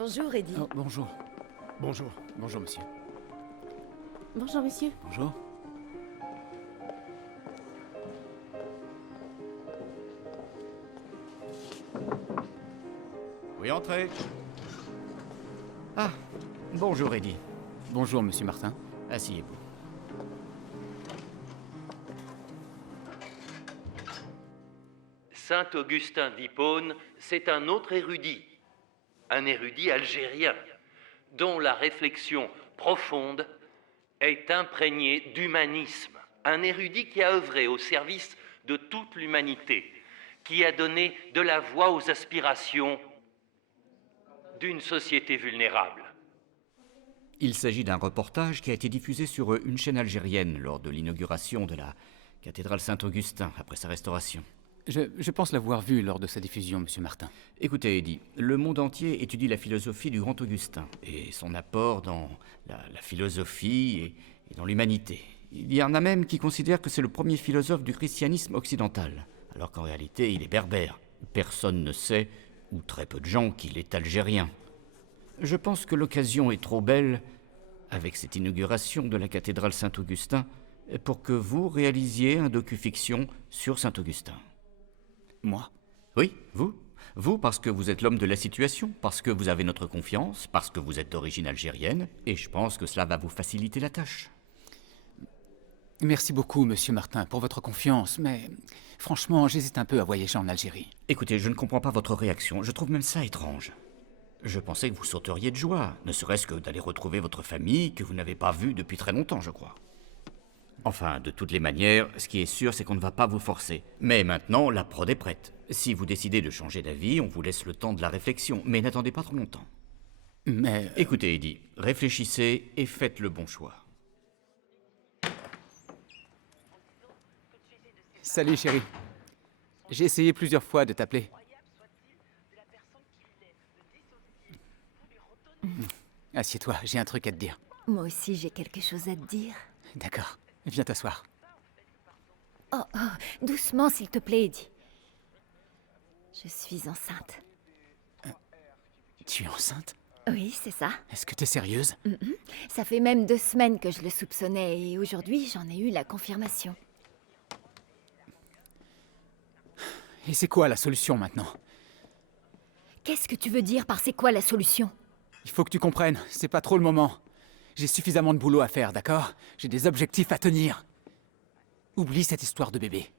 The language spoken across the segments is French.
Bonjour, Eddie. Oh, bonjour. Bonjour. Bonjour, monsieur. Bonjour, monsieur. Bonjour. Oui, entrez. Ah, bonjour, Eddie. Bonjour, monsieur Martin. Asseyez-vous. Saint Augustin d'Hippone, c'est un autre érudit, un érudit algérien, dont la réflexion profonde est imprégnée d'humanisme, un érudit qui a œuvré au service de toute l'humanité, qui a donné de la voix aux aspirations d'une société vulnérable. Il s'agit d'un reportage qui a été diffusé sur une chaîne algérienne lors de l'inauguration de la cathédrale Saint-Augustin après sa restauration. Je pense l'avoir vu lors de sa diffusion, monsieur Martin. Écoutez, Eddie, le monde entier étudie la philosophie du grand Augustin et son apport dans la philosophie et dans l'humanité. Il y en a même qui considèrent que c'est le premier philosophe du christianisme occidental, alors qu'en réalité il est berbère. Personne ne sait, ou très peu de gens, qu'il est algérien. Je pense que l'occasion est trop belle, avec cette inauguration de la cathédrale Saint-Augustin, pour que vous réalisiez un docu-fiction sur Saint-Augustin. Moi? Oui, vous. Vous, parce que vous êtes l'homme de la situation, parce que vous avez notre confiance, parce que vous êtes d'origine algérienne, et je pense que cela va vous faciliter la tâche. Merci beaucoup, monsieur Martin, pour votre confiance, mais franchement, j'hésite un peu à voyager en Algérie. Écoutez, je ne comprends pas votre réaction, je trouve même ça étrange. Je pensais que vous sauteriez de joie, ne serait-ce que d'aller retrouver votre famille que vous n'avez pas vue depuis très longtemps, je crois. Enfin, de toutes les manières, ce qui est sûr, c'est qu'on ne va pas vous forcer. Mais maintenant, la prod est prête. Si vous décidez de changer d'avis, on vous laisse le temps de la réflexion, mais n'attendez pas trop longtemps. Mais... Écoutez, Eddie, réfléchissez et faites le bon choix. Salut, chérie. J'ai essayé plusieurs fois de t'appeler. Assieds-toi, j'ai un truc à te dire. Moi aussi, j'ai quelque chose à te dire. D'accord, viens t'asseoir. Oh, doucement, s'il te plaît, Eddie. Je suis enceinte. Tu es enceinte? Oui, c'est ça. Est-ce que t'es sérieuse? Ça fait même 2 semaines que je le soupçonnais et aujourd'hui, j'en ai eu la confirmation. Et c'est quoi la solution maintenant? Qu'est-ce que tu veux dire par c'est quoi la solution? Il faut que tu comprennes, c'est pas trop le moment. J'ai suffisamment de boulot à faire, d'accord? J'ai des objectifs à tenir. Oublie cette histoire de bébé.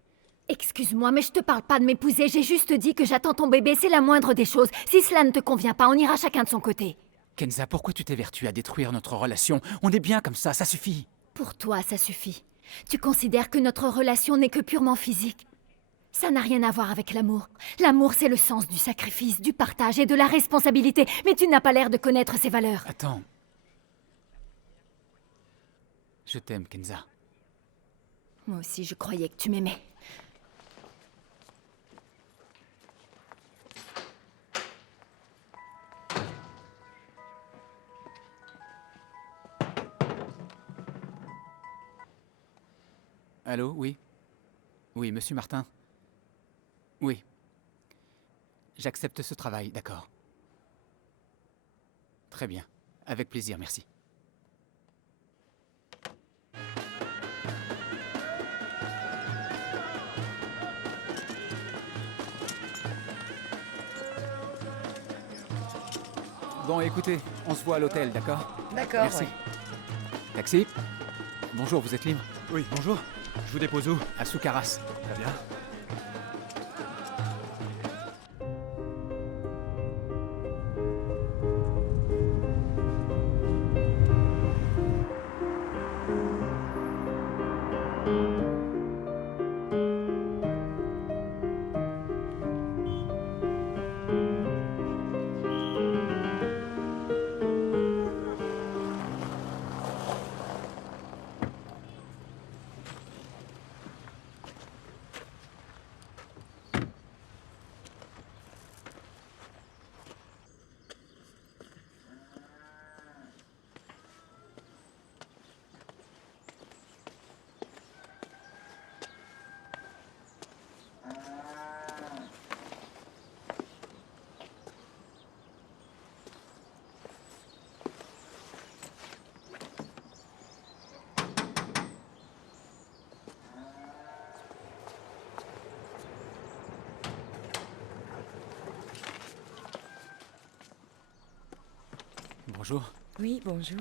Excuse-moi, mais je te parle pas de m'épouser, j'ai juste dit que j'attends ton bébé, c'est la moindre des choses. Si cela ne te convient pas, on ira chacun de son côté. Kenza, pourquoi tu t'évertues à détruire notre relation? On est bien comme ça suffit. Pour toi, ça suffit. Tu considères que notre relation n'est que purement physique. Ça n'a rien à voir avec l'amour. L'amour, c'est le sens du sacrifice, du partage et de la responsabilité. Mais tu n'as pas l'air de connaître ces valeurs. Attends. Je t'aime, Kenza. Moi aussi, je croyais que tu m'aimais. Allô, oui? Oui, monsieur Martin? Oui. J'accepte ce travail, d'accord. Très bien. Avec plaisir, merci. Bon, écoutez, on se voit à l'hôtel, d'accord? D'accord, Merci. Taxi? Bonjour, vous êtes libre? Oui, bonjour. Je vous dépose où? À Soukaras. Très bien. Bonjour. Oui, bonjour.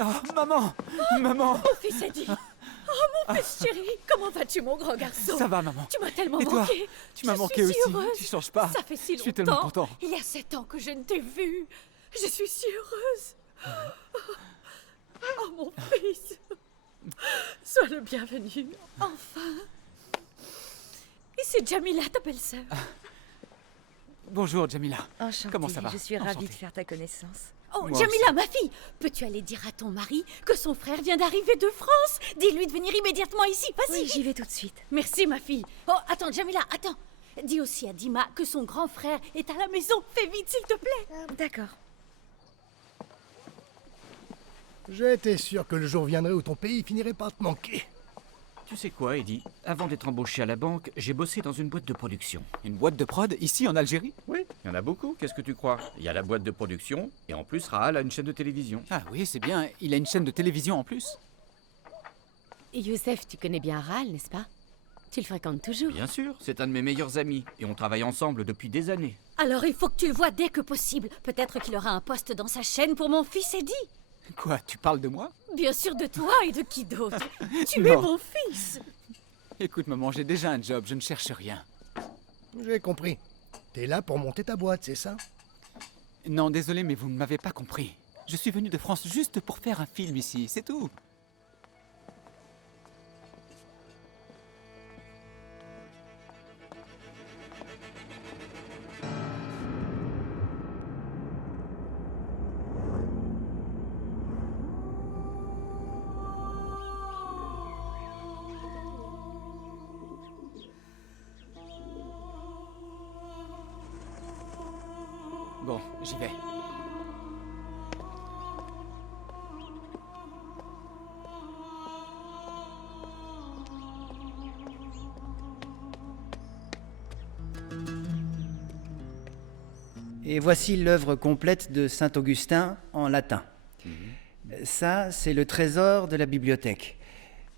Oh, maman! Maman! Mon fils Eddie. Oh, mon fils chéri. Comment vas-tu, mon grand garçon? Ça va, maman. Tu m'as tellement Et toi? manqué. Tu m'as Je manqué suis aussi. si heureuse. Tu changes pas. Ça fait si longtemps. Je suis tellement content. Il y a 7 ans que je ne t'ai vu. Je suis si heureuse. Oh, mon fils. Sois le bienvenu. Enfin. Et c'est Jamila, ta belle-sœur. Bonjour, Jamila. Enchantée. Comment ça va? Je suis ravie Enchantée. de faire ta connaissance. Oh, Moi Jamila, ma fille, peux-tu aller dire à ton mari que son frère vient d'arriver de France? Dis-lui de venir immédiatement ici, vas-y. Oui, j'y vais tout de suite. Merci, ma fille. Oh, attends, Jamila, attends. Dis aussi à Dima que son grand frère est à la maison. Fais vite, s'il te plaît. D'accord. J'étais sûr que le jour viendrait où ton pays finirait par te manquer. Tu sais quoi, Eddie? Avant d'être embauché à la banque, j'ai bossé dans une boîte de production. Une boîte de prod ici en Algérie? Oui, il y en a beaucoup, qu'est-ce que tu crois? Il y a la boîte de production, et en plus, Rahal a une chaîne de télévision. Ah oui, c'est bien. Il a une chaîne de télévision en plus. Et Youssef, tu connais bien Ral, n'est-ce pas? Tu le fréquentes toujours. Bien sûr, c'est un de mes meilleurs amis, et on travaille ensemble depuis des années. Alors, il faut que tu le vois dès que possible. Peut-être qu'il aura un poste dans sa chaîne pour mon fils Eddie. Quoi, tu parles de moi? Bien sûr, de toi et de qui d'autre. Tu Non. es mon fils. Écoute, maman, j'ai déjà un job, je ne cherche rien. J'ai compris. T'es là pour monter ta boîte, c'est ça? Non, désolé, mais vous ne m'avez pas compris. Je suis venu de France juste pour faire un film ici, c'est tout. Bon, j'y vais. Et voici l'œuvre complète de saint Augustin en latin. Ça, c'est le trésor de la bibliothèque.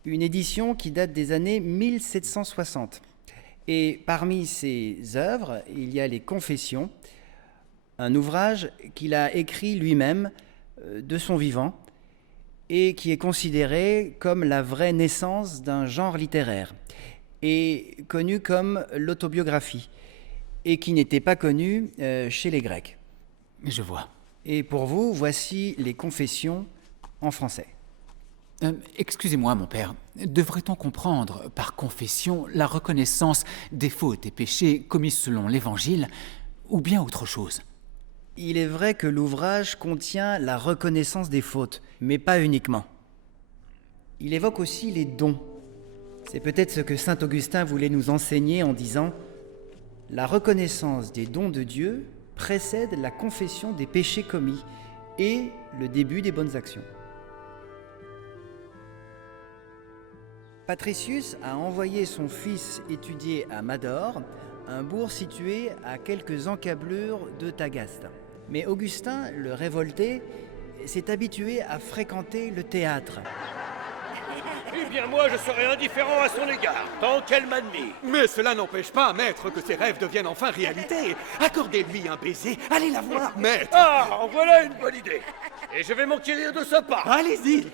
Une édition qui date des années 1760. Et parmi ses œuvres, il y a les Confessions, un ouvrage qu'il a écrit lui-même de son vivant et qui est considéré comme la vraie naissance d'un genre littéraire et connu comme l'autobiographie et qui n'était pas connu chez les Grecs. Je vois. Et pour vous, voici les Confessions en français. Excusez-moi, mon père. Devrait-on comprendre par confession la reconnaissance des fautes et péchés commis selon l'Évangile ou bien autre chose? Il est vrai que l'ouvrage contient la reconnaissance des fautes, mais pas uniquement. Il évoque aussi les dons. C'est peut-être ce que saint Augustin voulait nous enseigner en disant « La reconnaissance des dons de Dieu précède la confession des péchés commis et le début des bonnes actions. » Patricius a envoyé son fils étudier à Mador, un bourg situé à quelques encablures de Tagaste. Mais Augustin, le révolté, s'est habitué à fréquenter le théâtre. Eh bien moi, je serai indifférent à son égard, tant qu'elle m'admire. Mais cela n'empêche pas, maître, que ses rêves deviennent enfin réalité. Accordez-lui un baiser, allez la voir, maître. Ah, en voilà une bonne idée. Et je vais m'enquérir de ce pas. Allez-y.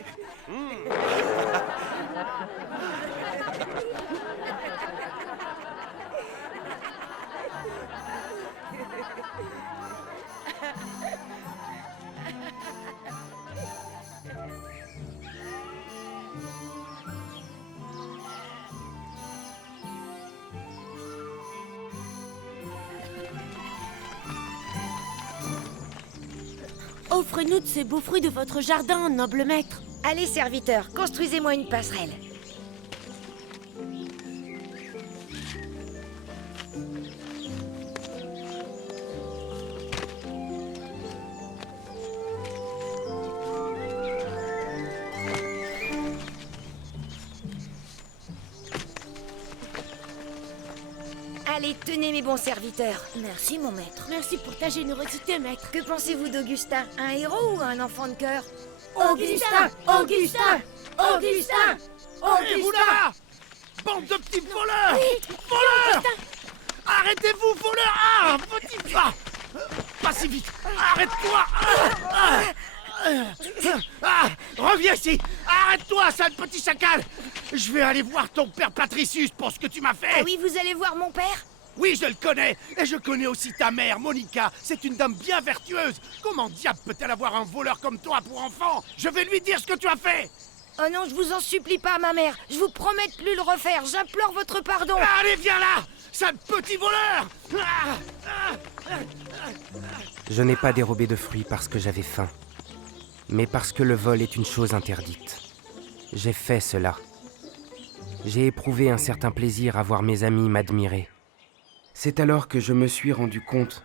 Offrez-nous de ces beaux fruits de votre jardin, noble maître. Allez, serviteur, construisez-moi une passerelle. Allez, tenez mes bons serviteurs. Merci, mon maître. Merci pour ta générosité, maître. Que pensez-vous d'Augustin? Un héros ou un enfant de cœur? Augustin! Augustin! Augustin! Et vous là, bande de petits voleurs! Voleurs! Arrêtez-vous, voleurs! Ah, petit pas! pas si vite. Arrête-toi. Reviens ici. Arrête-toi, sale petit chacal. Je vais aller voir ton père Patricius pour ce que tu m'as fait. Ah oui, vous allez voir mon père? Oui, je le connais. Et je connais aussi ta mère, Monica. C'est une dame bien vertueuse. Comment diable peut-elle avoir un voleur comme toi pour enfant? Je vais lui dire ce que tu as fait. Oh non, je vous en supplie pas, ma mère. Je vous promets de plus le refaire. J'implore votre pardon. Allez, viens là, sale petit voleur. Je n'ai pas dérobé de fruits parce que j'avais faim, mais parce que le vol est une chose interdite. J'ai fait cela. J'ai éprouvé un certain plaisir à voir mes amis m'admirer. C'est alors que je me suis rendu compte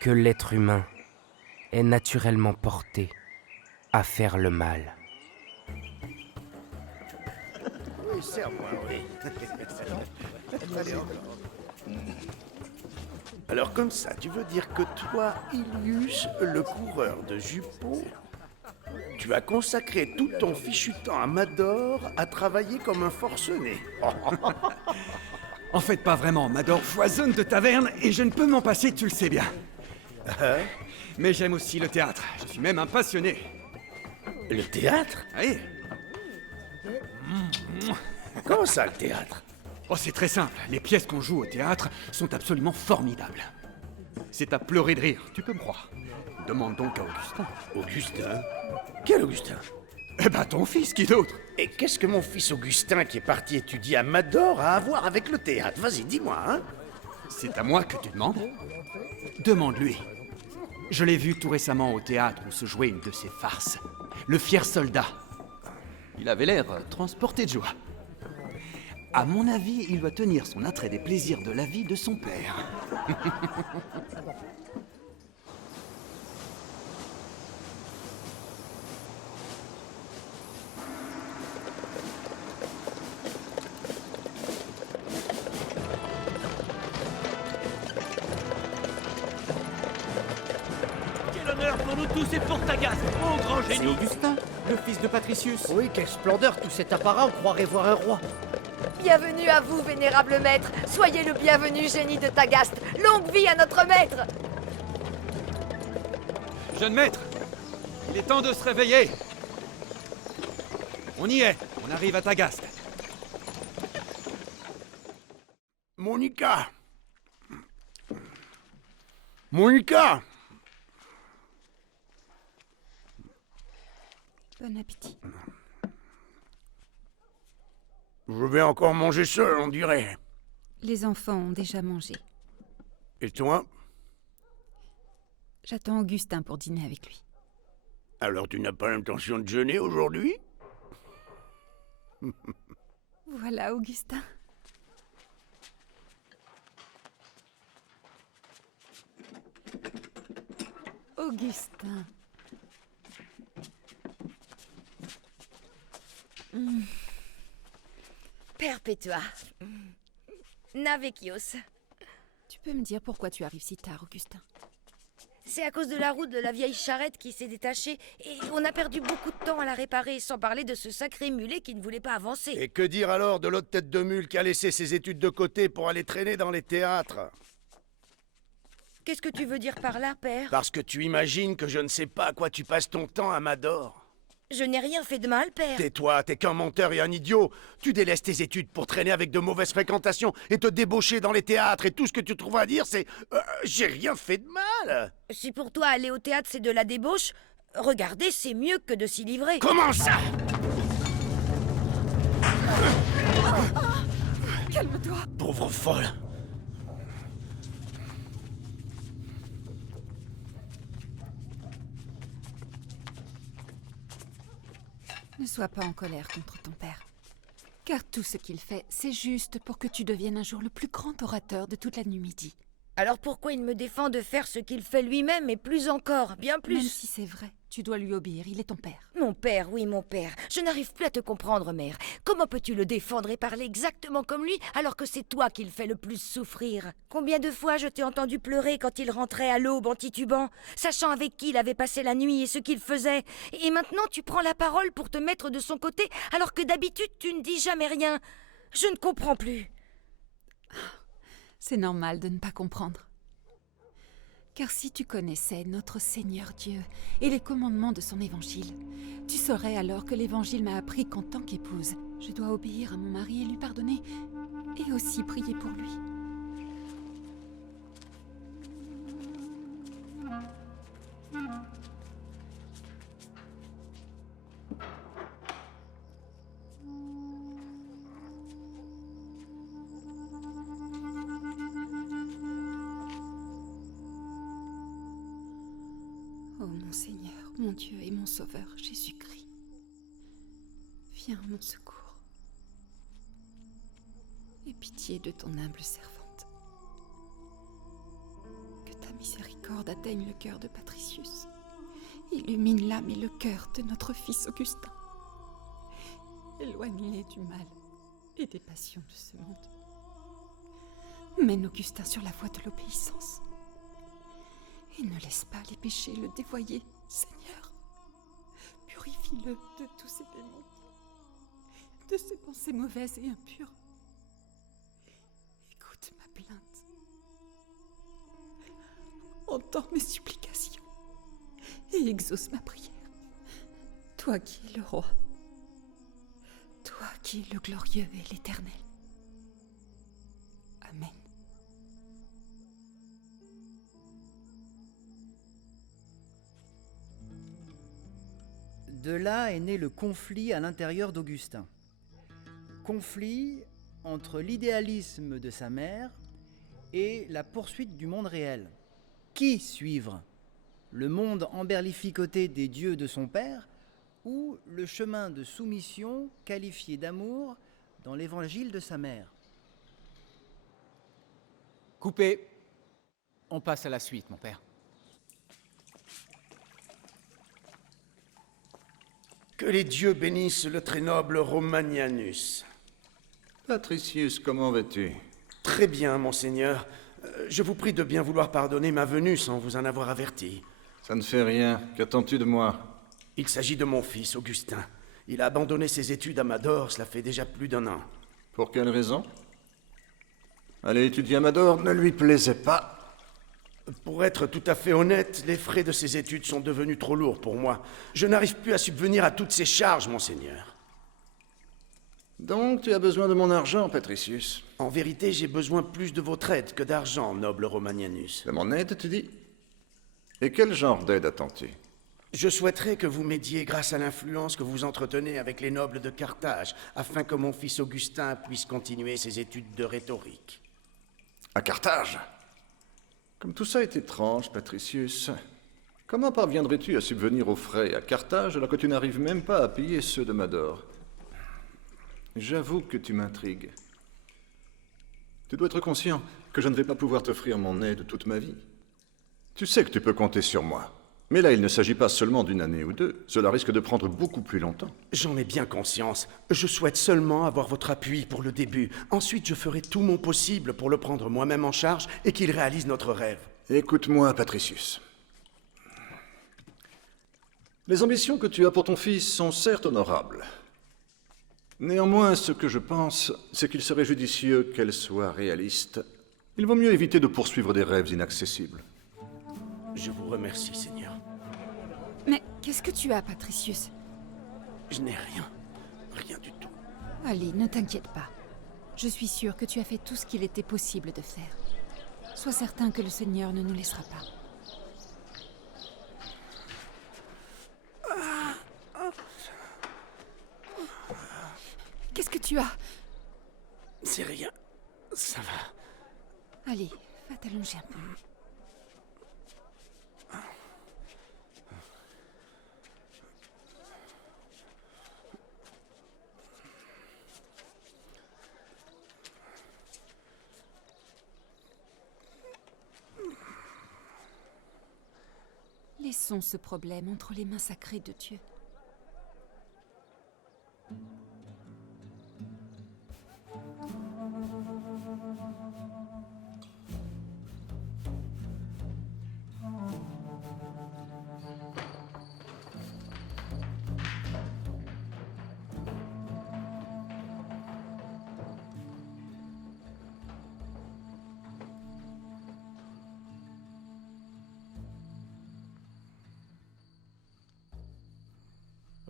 que l'être humain est naturellement porté à faire le mal. Oui, serre-moi, oui. Allez, encore. Alors comme ça, tu veux dire que toi, Ilius, le coureur de jupons, tu as consacré tout ton fichu temps à Mador à travailler comme un forcené. En fait, pas vraiment. Mador foisonne de tavernes et je ne peux m'en passer, tu le sais bien. Mais j'aime aussi le théâtre. Je suis même un passionné. Le théâtre? Oui. Comment ça, le théâtre? Oh, c'est très simple. Les pièces qu'on joue au théâtre sont absolument formidables. C'est à pleurer de rire, tu peux me croire. Demande donc à Augustin. Augustin? Quel Augustin? Eh ben, ton fils, qui d'autre? Et qu'est-ce que mon fils Augustin, qui est parti étudier à Mador, a à voir avec le théâtre? Vas-y, dis-moi, hein? C'est à moi que tu demandes? Demande-lui. Je l'ai vu tout récemment au théâtre où se jouait une de ses farces. Le fier soldat. Il avait l'air transporté de joie. À mon avis, il doit tenir son attrait des plaisirs de la vie de son père. Quel honneur pour nous tous et pour Tagaste, ô grand C'est génie! Augustin, le fils de Patricius. Oui, quelle splendeur, tout cet apparat, on croirait voir un roi. Bienvenue à vous, vénérable maître. Soyez le bienvenu, génie de Tagaste. Longue vie à notre maître. Jeune maître, il est temps de se réveiller. On y est, on arrive à Tagaste. Monica! Monica! Bon appétit. Je vais encore manger seul, on dirait. Les enfants ont déjà mangé. Et toi? J'attends Augustin pour dîner avec lui. Alors tu n'as pas l'intention de jeûner aujourd'hui? Voilà, Augustin. Augustin. Perpétua. Navekios. Tu peux me dire pourquoi tu arrives si tard, Augustin? C'est à cause de la roue de la vieille charrette qui s'est détachée et on a perdu beaucoup de temps à la réparer, sans parler de ce sacré mulet qui ne voulait pas avancer. Et que dire alors de l'autre tête de mule qui a laissé ses études de côté pour aller traîner dans les théâtres? Qu'est-ce que tu veux dire par là, père? Parce que tu imagines que je ne sais pas à quoi tu passes ton temps à Mador. Je n'ai rien fait de mal, père. Tais-toi, t'es qu'un menteur et un idiot. Tu délaisses tes études pour traîner avec de mauvaises fréquentations et te débaucher dans les théâtres et tout ce que tu trouves à dire c'est j'ai rien fait de mal. Si pour toi aller au théâtre c'est de la débauche, regarder c'est mieux que de s'y livrer. Comment ça? Calme-toi. Pauvre folle. Ne sois pas en colère contre ton père. Car tout ce qu'il fait, c'est juste pour que tu deviennes un jour le plus grand orateur de toute la Numidie. Alors pourquoi il me défend de faire ce qu'il fait lui-même et plus encore, bien plus? Même si c'est vrai, tu dois lui obéir, il est ton père. Mon père, oui, mon père. Je n'arrive plus à te comprendre, mère. Comment peux-tu le défendre et parler exactement comme lui alors que c'est toi qui le fais le plus souffrir? Combien de fois je t'ai entendu pleurer quand il rentrait à l'aube en titubant, sachant avec qui il avait passé la nuit et ce qu'il faisait. Et maintenant tu prends la parole pour te mettre de son côté alors que d'habitude tu ne dis jamais rien. Je ne comprends plus. C'est normal de ne pas comprendre. Car si tu connaissais notre Seigneur Dieu et les commandements de son évangile, tu saurais alors que l'évangile m'a appris qu'en tant qu'épouse, je dois obéir à mon mari et lui pardonner, et aussi prier pour lui. Ô mon Seigneur, mon Dieu et mon Sauveur, Jésus-Christ, viens à mon secours. Aie pitié de ton humble servante. Que ta miséricorde atteigne le cœur de Patricius. Illumine l'âme et le cœur de notre fils Augustin. Éloigne-les du mal et des passions de ce monde. Mène Augustin sur la voie de l'obéissance. Et ne laisse pas les péchés le dévoyer, Seigneur. Purifie-le de tous ses démons, de ses pensées mauvaises et impures. Écoute ma plainte. Entends mes supplications et exauce ma prière. Toi qui es le roi, toi qui es le glorieux et l'éternel. Amen. De là est né le conflit à l'intérieur d'Augustin. Conflit entre l'idéalisme de sa mère et la poursuite du monde réel. Qui suivre? Le monde emberlificoté des dieux de son père ou le chemin de soumission qualifié d'amour dans l'évangile de sa mère? Coupé. On passe à la suite, mon père. Que les dieux bénissent le très noble Romanianus. Patricius, comment vas-tu? Très bien, monseigneur. Je vous prie de bien vouloir pardonner ma venue sans vous en avoir averti. Ça ne fait rien. Qu'attends-tu de moi? Il s'agit de mon fils, Augustin. Il a abandonné ses études à Mador, cela fait déjà plus d'1 an. Pour quelle raison? Aller étudier à Mador ne lui plaisait pas. Pour être tout à fait honnête, les frais de ces études sont devenus trop lourds pour moi. Je n'arrive plus à subvenir à toutes ces charges, monseigneur. Donc tu as besoin de mon argent, Patricius? En vérité, j'ai besoin plus de votre aide que d'argent, noble Romanianus. De mon aide, tu dis? Et quel genre d'aide attends-tu? Je souhaiterais que vous m'aidiez grâce à l'influence que vous entretenez avec les nobles de Carthage, afin que mon fils Augustin puisse continuer ses études de rhétorique. À Carthage? Comme tout ça est étrange, Patricius. Comment parviendrais-tu à subvenir aux frais à Carthage alors que tu n'arrives même pas à payer ceux de Mador? J'avoue que tu m'intrigues. Tu dois être conscient que je ne vais pas pouvoir t'offrir mon aide toute ma vie. Tu sais que tu peux compter sur moi. Mais là, il ne s'agit pas seulement d'une année ou deux. Cela risque de prendre beaucoup plus longtemps. J'en ai bien conscience. Je souhaite seulement avoir votre appui pour le début. Ensuite, je ferai tout mon possible pour le prendre moi-même en charge et qu'il réalise notre rêve. Écoute-moi, Patricius. Les ambitions que tu as pour ton fils sont certes honorables. Néanmoins, ce que je pense, c'est qu'il serait judicieux qu'elles soient réalistes. Il vaut mieux éviter de poursuivre des rêves inaccessibles. Je vous remercie, Seigneur. Mais qu'est-ce que tu as, Patricius? Je n'ai rien. Rien du tout. Allez, ne t'inquiète pas. Je suis sûre que tu as fait tout ce qu'il était possible de faire. Sois certain que le Seigneur ne nous laissera pas. Qu'est-ce que tu as? C'est rien. Ça va. Allez, va t'allonger un peu. Laissons ce problème entre les mains sacrées de Dieu.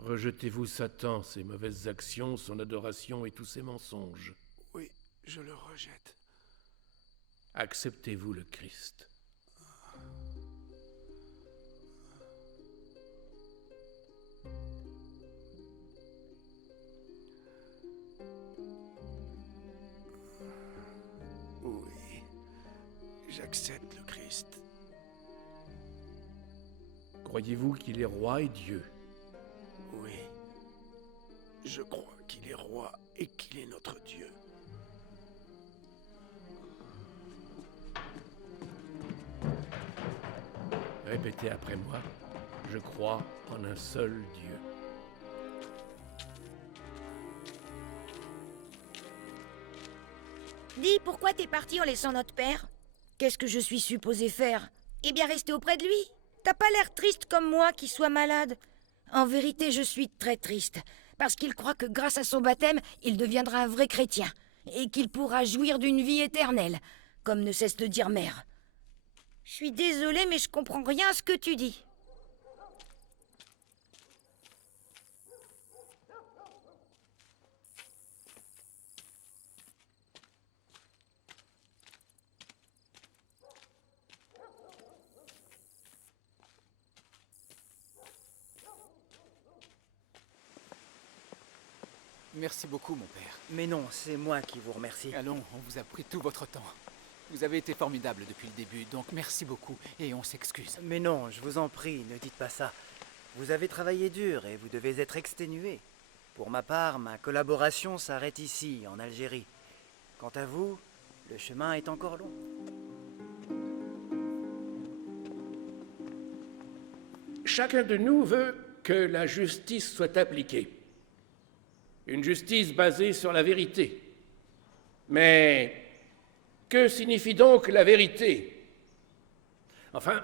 Rejetez-vous Satan, ses mauvaises actions, son adoration et tous ses mensonges. Oui, je le rejette. Acceptez-vous le Christ. Oui, j'accepte le Christ. Croyez-vous qu'il est roi et Dieu? Oui, je crois qu'il est roi et qu'il est notre Dieu. Répétez après moi, je crois en un seul Dieu. Dis, pourquoi t'es parti en laissant notre père? Qu'est-ce que je suis supposée faire? Eh bien, rester auprès de lui. T'as pas l'air triste comme moi qui soit malade. En vérité, je suis très triste, parce qu'il croit que grâce à son baptême, il deviendra un vrai chrétien, et qu'il pourra jouir d'une vie éternelle, comme ne cesse de dire Mère. Je suis désolée, mais je comprends rien à ce que tu dis. Merci beaucoup, mon père. Mais non, c'est moi qui vous remercie. Allons, on vous a pris tout votre temps. Vous avez été formidable depuis le début, donc merci beaucoup, et on s'excuse. Mais non, je vous en prie, ne dites pas ça. Vous avez travaillé dur et vous devez être exténué. Pour ma part, ma collaboration s'arrête ici, en Algérie. Quant à vous, le chemin est encore long. Chacun de nous veut que la justice soit appliquée. Une justice basée sur la vérité. Mais que signifie donc la vérité? Enfin,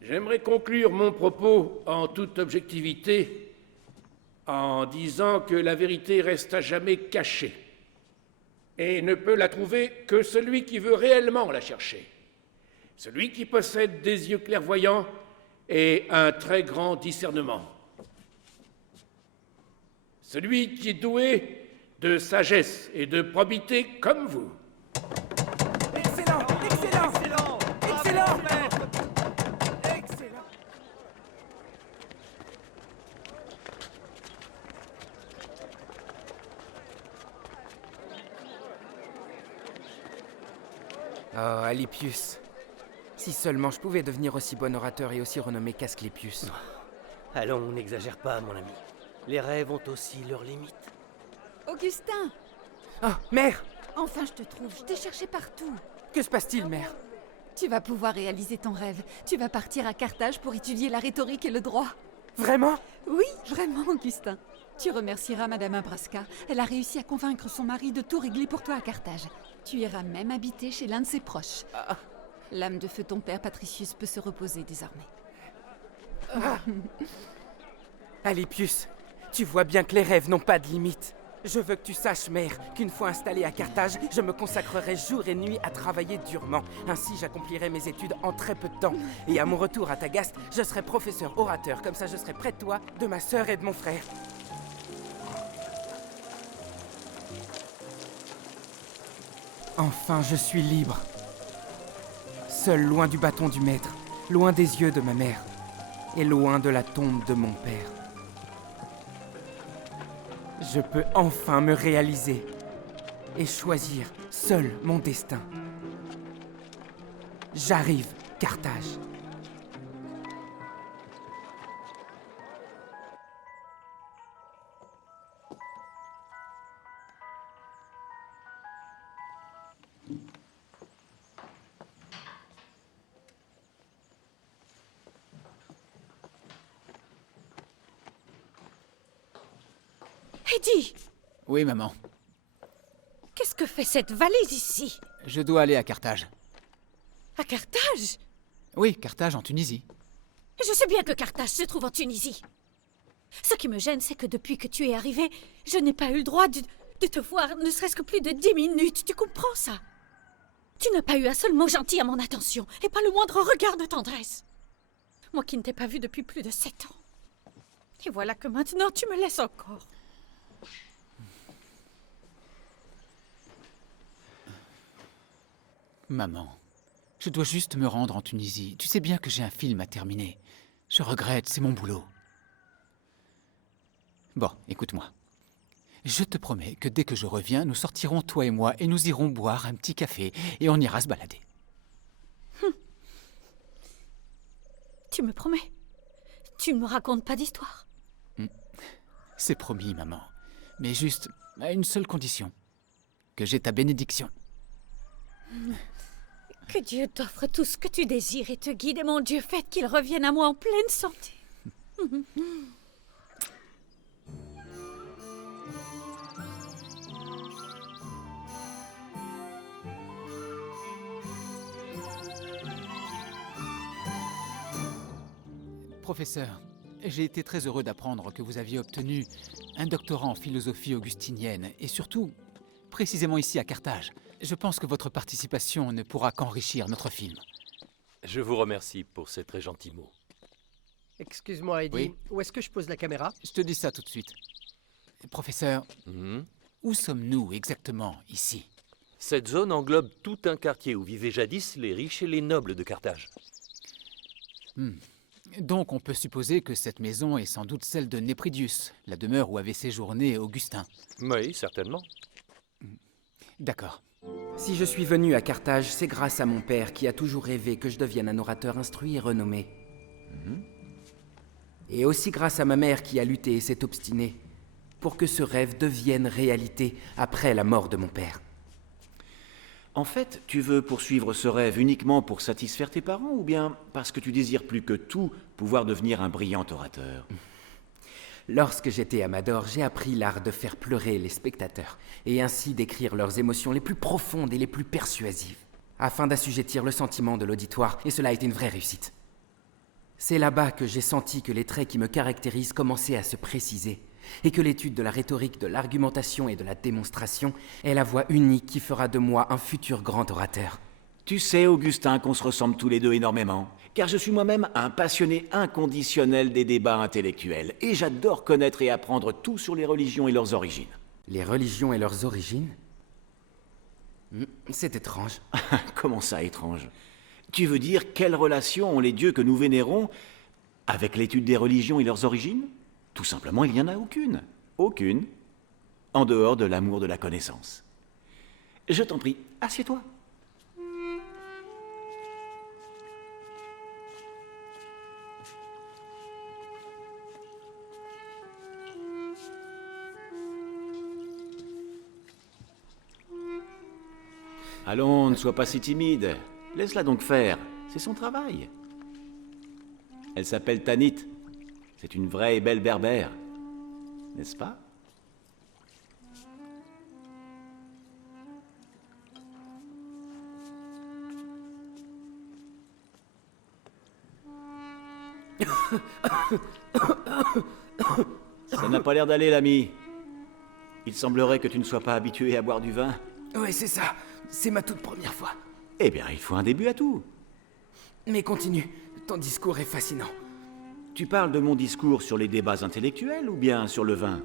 j'aimerais conclure mon propos en toute objectivité en disant que la vérité reste à jamais cachée et ne peut la trouver que celui qui veut réellement la chercher. Celui qui possède des yeux clairvoyants et un très grand discernement. Celui qui est doué de sagesse et de probité comme vous. Excellent, excellent, excellent, excellent, excellent. Oh, Alypius. Si seulement je pouvais devenir aussi bon orateur et aussi renommé qu'Asclépius. Allons, on n'exagère pas, mon ami. Les rêves ont aussi leurs limites. Augustin! Oh, mère! Enfin, je te trouve. Je t'ai cherché partout. Que se passe-t-il, mère? Tu vas pouvoir réaliser ton rêve. Tu vas partir à Carthage pour étudier la rhétorique et le droit. Vraiment? Oui, vraiment, Augustin. Tu remercieras Madame Abraska. Elle a réussi à convaincre son mari de tout régler pour toi à Carthage. Tu iras même habiter chez l'un de ses proches. L'âme de feu ton père, Patricius, peut se reposer désormais. Alypius, tu vois bien que les rêves n'ont pas de limite. Je veux que tu saches, mère, qu'une fois installé à Carthage, je me consacrerai jour et nuit à travailler durement. Ainsi, j'accomplirai mes études en très peu de temps. Et à mon retour à Tagaste, je serai professeur orateur. Comme ça, je serai près de toi, de ma sœur et de mon frère. Enfin, je suis libre. Seul, loin du bâton du maître, loin des yeux de ma mère, et loin de la tombe de mon père. Je peux enfin me réaliser et choisir seul mon destin. J'arrive, Carthage. Eddie! Oui, maman. Qu'est-ce que fait cette valise ici? Je dois aller à Carthage. À Carthage? Oui, Carthage en Tunisie. Je sais bien que Carthage se trouve en Tunisie. Ce qui me gêne, c'est que depuis que tu es arrivé, je n'ai pas eu le droit de te voir ne serait-ce que plus de 10 minutes. Tu comprends ça? Tu n'as pas eu un seul mot gentil à mon attention, et pas le moindre regard de tendresse. Moi qui ne t'ai pas vu depuis plus de 7 ans. Et voilà que maintenant tu me laisses encore. Maman, je dois juste me rendre en Tunisie. Tu sais bien que j'ai un film à terminer. Je regrette, c'est mon boulot. Bon, écoute-moi. Je te promets que dès que je reviens, nous sortirons, toi et moi, et nous irons boire un petit café, et on ira se balader. Tu me promets? Tu ne me racontes pas d'histoire? C'est promis, maman. Mais juste à une seule condition. Que j'ai ta bénédiction. Que Dieu t'offre tout ce que tu désires et te guide, et mon Dieu, faites qu'il revienne à moi en pleine santé. Professeur, j'ai été très heureux d'apprendre que vous aviez obtenu un doctorat en philosophie augustinienne, et surtout, précisément ici à Carthage. Je pense que votre participation ne pourra qu'enrichir notre film. Je vous remercie pour ces très gentils mots. Excuse-moi, Eddie, Oui. où est-ce que je pose la caméra? Je te dis ça tout de suite. Professeur, où sommes-nous exactement ici? Cette zone englobe tout un quartier où vivaient jadis les riches et les nobles de Carthage. Donc on peut supposer que cette maison est sans doute celle de Népridius, la demeure où avait séjourné Augustin. Oui, certainement. D'accord. Si je suis venu à Carthage, c'est grâce à mon père qui a toujours rêvé que je devienne un orateur instruit et renommé. Et aussi grâce à ma mère qui a lutté et s'est obstinée pour que ce rêve devienne réalité après la mort de mon père. En fait, tu veux poursuivre ce rêve uniquement pour satisfaire tes parents ou bien parce que tu désires plus que tout pouvoir devenir un brillant orateur? Lorsque j'étais à Mador, j'ai appris l'art de faire pleurer les spectateurs et ainsi d'écrire leurs émotions les plus profondes et les plus persuasives, afin d'assujettir le sentiment de l'auditoire, et cela a été une vraie réussite. C'est là-bas que j'ai senti que les traits qui me caractérisent commençaient à se préciser, et que l'étude de la rhétorique, de l'argumentation et de la démonstration est la voie unique qui fera de moi un futur grand orateur. Tu sais, Augustin, qu'on se ressemble tous les deux énormément, car je suis moi-même un passionné inconditionnel des débats intellectuels, et j'adore connaître et apprendre tout sur les religions et leurs origines. Les religions et leurs origines? C'est étrange. Comment ça, étrange? Tu veux dire quelle relation ont les dieux que nous vénérons avec l'étude des religions et leurs origines? Tout simplement, il n'y en a aucune. Aucune. En dehors de l'amour de la connaissance. Je t'en prie, assieds-toi. Allons, ne sois pas si timide. Laisse-la donc faire. C'est son travail. Elle s'appelle Tanit. C'est une vraie et belle berbère. N'est-ce pas? Ça n'a pas l'air d'aller, l'ami. Il semblerait que tu ne sois pas habitué à boire du vin. Ouais, c'est ça. C'est ma toute première fois. Eh bien, il faut un début à tout. Mais continue. Ton discours est fascinant. Tu parles de mon discours sur les débats intellectuels ou bien sur le vin?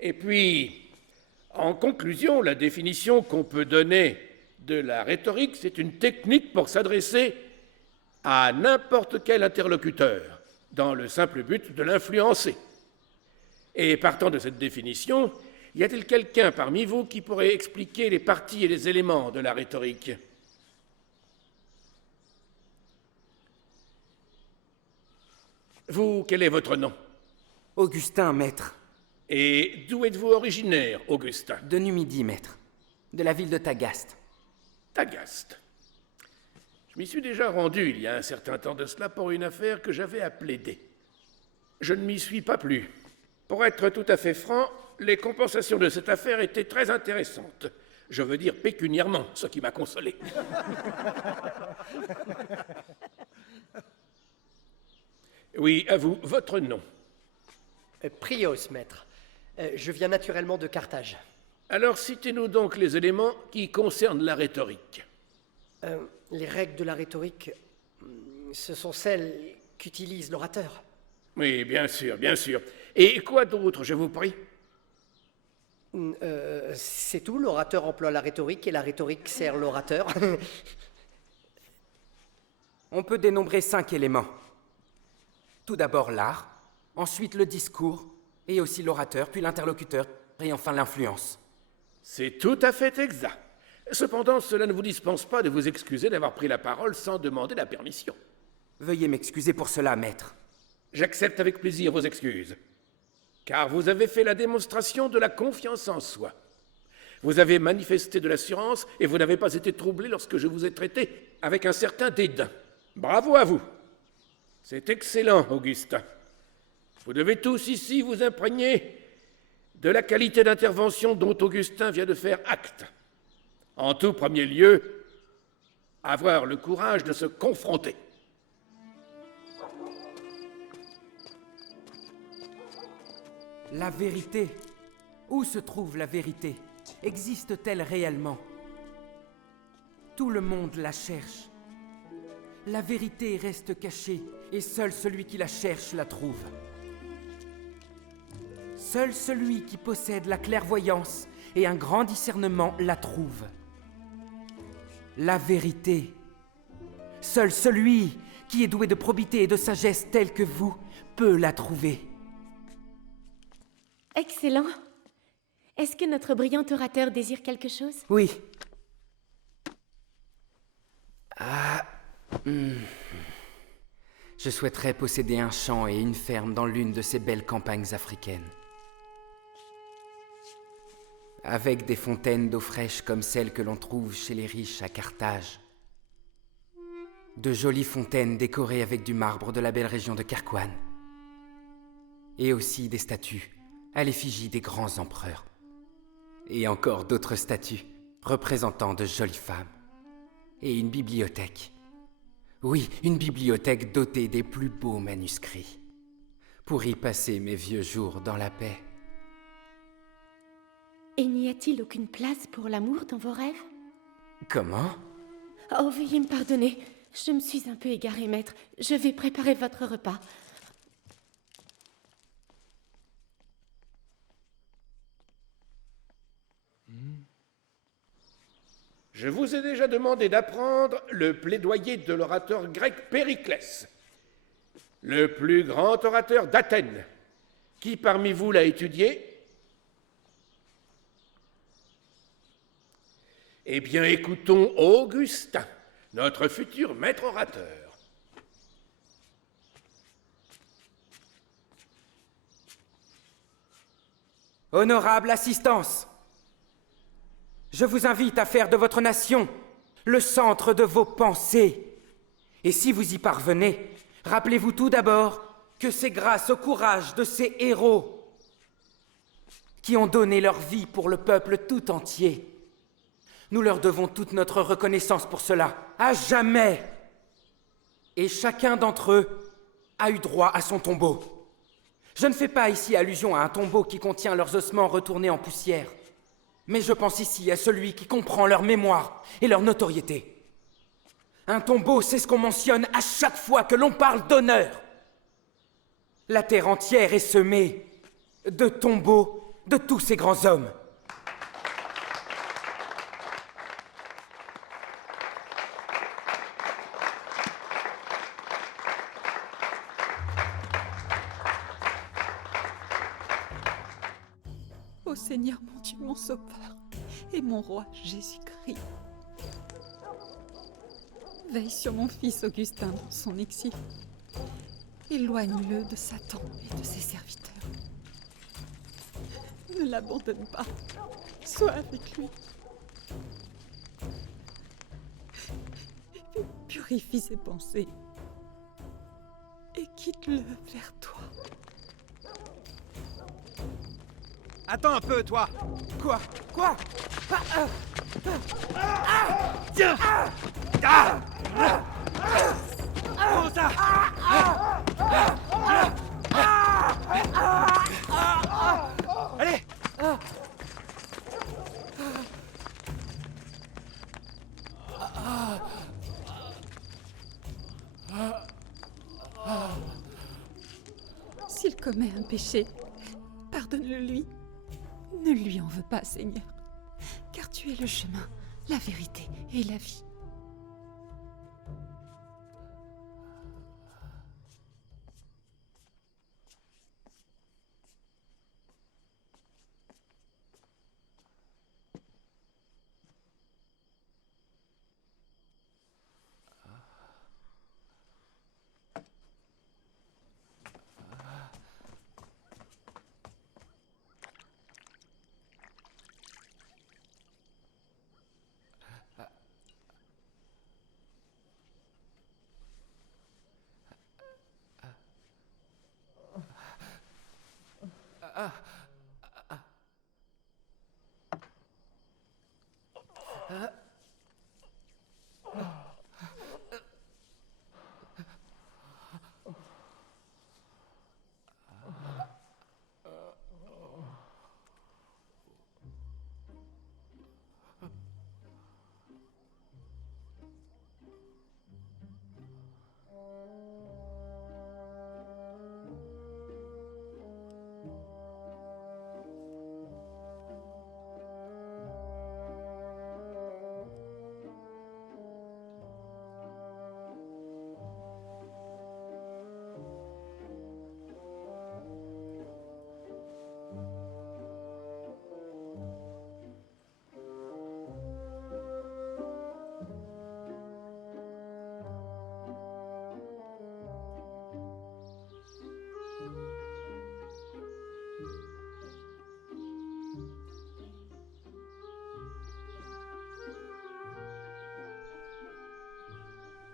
Et puis, en conclusion, la définition qu'on peut donner de la rhétorique, c'est une technique pour s'adresser à n'importe quel interlocuteur, dans le simple but de l'influencer. Et partant de cette définition, y a-t-il quelqu'un parmi vous qui pourrait expliquer les parties et les éléments de la rhétorique? Vous, quel est votre nom? Augustin, maître. Et d'où êtes-vous originaire, Augustin? De Numidie, maître. De la ville de Tagaste. Tagaste. Je m'y suis déjà rendu il y a un certain temps de cela pour une affaire que j'avais à plaider. Je ne m'y suis pas plu. Pour être tout à fait franc, les compensations de cette affaire étaient très intéressantes. Je veux dire pécuniairement, ce qui m'a consolé. Oui, à vous, votre nom? Prios, maître. Je viens naturellement de Carthage. Alors citez-nous donc les éléments qui concernent la rhétorique. Les règles de la rhétorique, ce sont celles qu'utilise l'orateur. Oui, bien sûr, bien sûr. Et quoi d'autre, je vous prie? C'est tout, l'orateur emploie la rhétorique et la rhétorique sert l'orateur. On peut dénombrer 5 éléments. Tout d'abord l'art, ensuite le discours, et aussi l'orateur, puis l'interlocuteur, et enfin l'influence. C'est tout à fait exact. Cependant, cela ne vous dispense pas de vous excuser d'avoir pris la parole sans demander la permission. Veuillez m'excuser pour cela, maître. J'accepte avec plaisir vos excuses. Car vous avez fait la démonstration de la confiance en soi. Vous avez manifesté de l'assurance et vous n'avez pas été troublé lorsque je vous ai traité avec un certain dédain. Bravo à vous. C'est excellent, Augustin. Vous devez tous ici vous imprégner de la qualité d'intervention dont Augustin vient de faire acte. En tout premier lieu, avoir le courage de se confronter. La vérité. Où se trouve la vérité? Existe-t-elle réellement? Tout le monde la cherche. La vérité reste cachée, et seul celui qui la cherche la trouve. Seul celui qui possède la clairvoyance et un grand discernement la trouve. La vérité. Seul celui qui est doué de probité et de sagesse telle que vous peut la trouver. Excellent. Est-ce que notre brillant orateur désire quelque chose? Oui. Je souhaiterais posséder un champ et une ferme dans l'une de ces belles campagnes africaines. Avec des fontaines d'eau fraîche comme celles que l'on trouve chez les riches à Carthage. De jolies fontaines décorées avec du marbre de la belle région de Carquoine. Et aussi des statues à l'effigie des grands empereurs. Et encore d'autres statues représentant de jolies femmes. Et une bibliothèque. Oui, une bibliothèque dotée des plus beaux manuscrits. Pour y passer mes vieux jours dans la paix. Et n'y a-t-il aucune place pour l'amour dans vos rêves? Comment? Oh, veuillez me pardonner. Je me suis un peu égarée, maître. Je vais préparer votre repas. Je vous ai déjà demandé d'apprendre le plaidoyer de l'orateur grec Périclès, le plus grand orateur d'Athènes. Qui parmi vous l'a étudié? Eh bien, écoutons Augustin, notre futur maître orateur. Honorable assistance, je vous invite à faire de votre nation le centre de vos pensées. Et si vous y parvenez, rappelez-vous tout d'abord que c'est grâce au courage de ces héros qui ont donné leur vie pour le peuple tout entier. Nous leur devons toute notre reconnaissance pour cela, à jamais. Et chacun d'entre eux a eu droit à son tombeau. Je ne fais pas ici allusion à un tombeau qui contient leurs ossements retournés en poussière. Mais je pense ici à celui qui comprend leur mémoire et leur notoriété. Un tombeau, c'est ce qu'on mentionne à chaque fois que l'on parle d'honneur. La terre entière est semée de tombeaux de tous ces grands hommes. Ô Seigneur, mon Dieu, mon Sauveur, et mon roi Jésus-Christ, veille sur mon fils Augustin dans son exil. Éloigne-le de Satan et de ses serviteurs. Ne l'abandonne pas. Sois avec lui. Purifie ses pensées et quitte-le vers toi. Attends un peu, toi. Quoi? Quoi? Tiens. Prends ça. Allez. commet un péché, pardonne-le-lui. Ne lui en veux pas, Seigneur, car tu es le chemin, la vérité et la vie.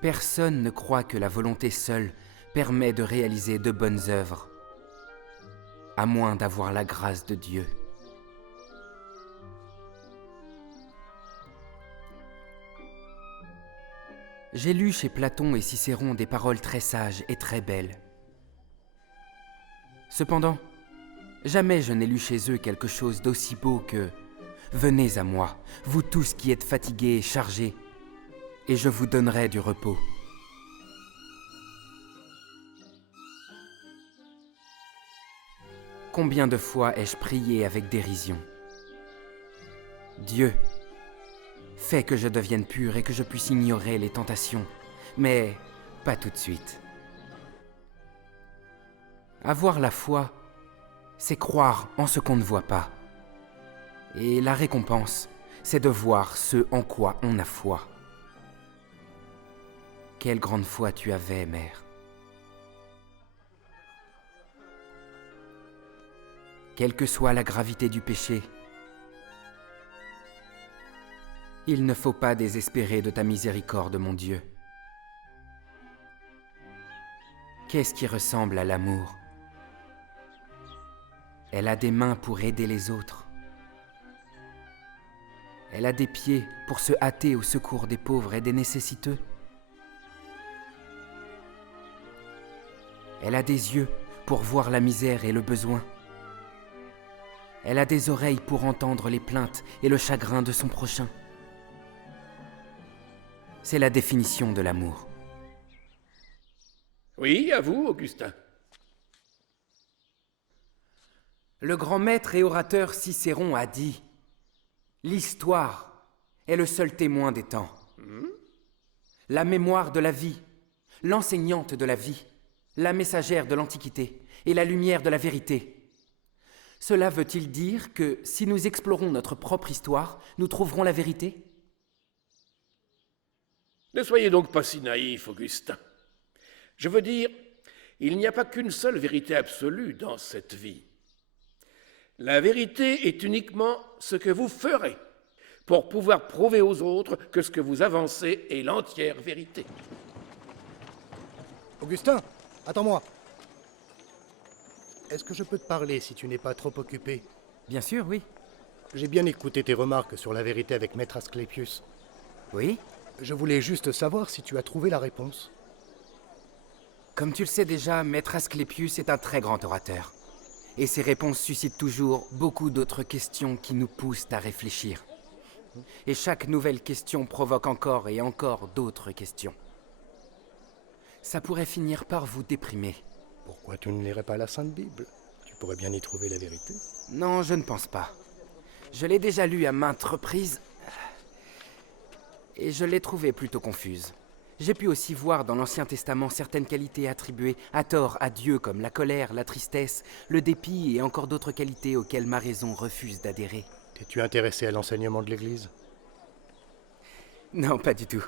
Personne ne croit que la volonté seule permet de réaliser de bonnes œuvres, à moins d'avoir la grâce de Dieu. J'ai lu chez Platon et Cicéron des paroles très sages et très belles. Cependant, jamais je n'ai lu chez eux quelque chose d'aussi beau que « Venez à moi, vous tous qui êtes fatigués et chargés, et je vous donnerai du repos. » Combien de fois ai-je prié avec dérision? Dieu, fais que je devienne pur et que je puisse ignorer les tentations, mais pas tout de suite. Avoir la foi, c'est croire en ce qu'on ne voit pas. Et la récompense, c'est de voir ce en quoi on a foi. Quelle grande foi tu avais, mère. Quelle que soit la gravité du péché, il ne faut pas désespérer de ta miséricorde, mon Dieu. Qu'est-ce qui ressemble à l'amour? Elle a des mains pour aider les autres. Elle a des pieds pour se hâter au secours des pauvres et des nécessiteux. Elle a des yeux pour voir la misère et le besoin. Elle a des oreilles pour entendre les plaintes et le chagrin de son prochain. C'est la définition de l'amour. Oui, à vous, Augustin. Le grand maître et orateur Cicéron a dit « L'histoire est le seul témoin des temps. La mémoire de la vie, l'enseignante de la vie, la messagère de l'Antiquité et la lumière de la vérité. Cela veut-il dire que si nous explorons notre propre histoire, nous trouverons la vérité? » Ne soyez donc pas si naïf, Augustin. Je veux dire, il n'y a pas qu'une seule vérité absolue dans cette vie. La vérité est uniquement ce que vous ferez pour pouvoir prouver aux autres que ce que vous avancez est l'entière vérité. Augustin, attends-moi. Est-ce que je peux te parler si tu n'es pas trop occupé? Bien sûr, oui. J'ai bien écouté tes remarques sur la vérité avec Maître Asclépius. Oui? Je voulais juste savoir si tu as trouvé la réponse. Comme tu le sais déjà, Maître Asclépius est un très grand orateur. Et ses réponses suscitent toujours beaucoup d'autres questions qui nous poussent à réfléchir. Et chaque nouvelle question provoque encore et encore d'autres questions. Ça pourrait finir par vous déprimer. Pourquoi tu ne lirais pas la Sainte Bible? Tu pourrais bien y trouver la vérité. Non, je ne pense pas. Je l'ai déjà lu à maintes reprises, et je l'ai trouvée plutôt confuse. J'ai pu aussi voir dans l'Ancien Testament certaines qualités attribuées à tort à Dieu, comme la colère, la tristesse, le dépit et encore d'autres qualités auxquelles ma raison refuse d'adhérer. T'es-tu intéressé à l'enseignement de l'Église? Non, pas du tout.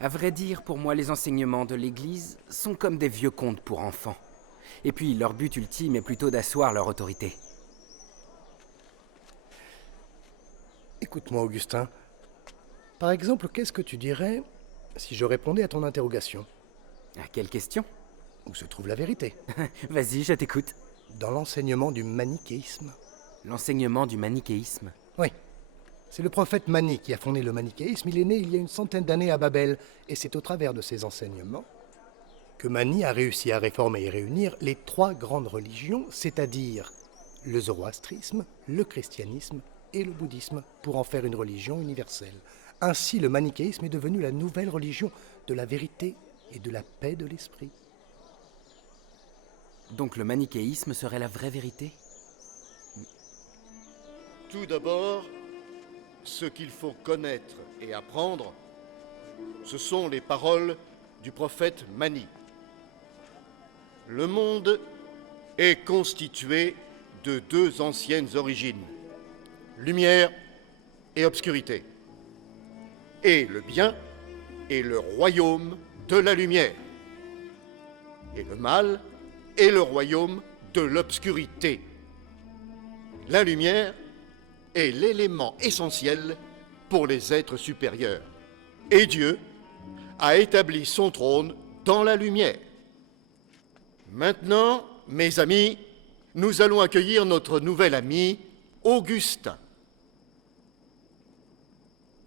À vrai dire, pour moi, les enseignements de l'Église sont comme des vieux contes pour enfants. Et puis, leur but ultime est plutôt d'asseoir leur autorité. Écoute-moi, Augustin. Par exemple, qu'est-ce que tu dirais si je répondais à ton interrogation? À quelle question? Où se trouve la vérité? Vas-y, je t'écoute. Dans l'enseignement du manichéisme. L'enseignement du manichéisme? Oui. C'est le prophète Mani qui a fondé le manichéisme. Il est né il y a une centaine d'années à Babel. Et c'est au travers de ses enseignements que Mani a réussi à réformer et réunir les 3 grandes religions, c'est-à-dire le zoroastrisme, le christianisme et le bouddhisme, pour en faire une religion universelle. Ainsi, le manichéisme est devenu la nouvelle religion de la vérité et de la paix de l'esprit. Donc le manichéisme serait la vraie vérité? Tout d'abord, ce qu'il faut connaître et apprendre, ce sont les paroles du prophète Mani. Le monde est constitué de 2 anciennes origines, lumière et obscurité. Et le bien est le royaume de la lumière. Et le mal est le royaume de l'obscurité. La lumière est l'élément essentiel pour les êtres supérieurs. Et Dieu a établi son trône dans la lumière. Maintenant, mes amis, nous allons accueillir notre nouvel ami, Augustin.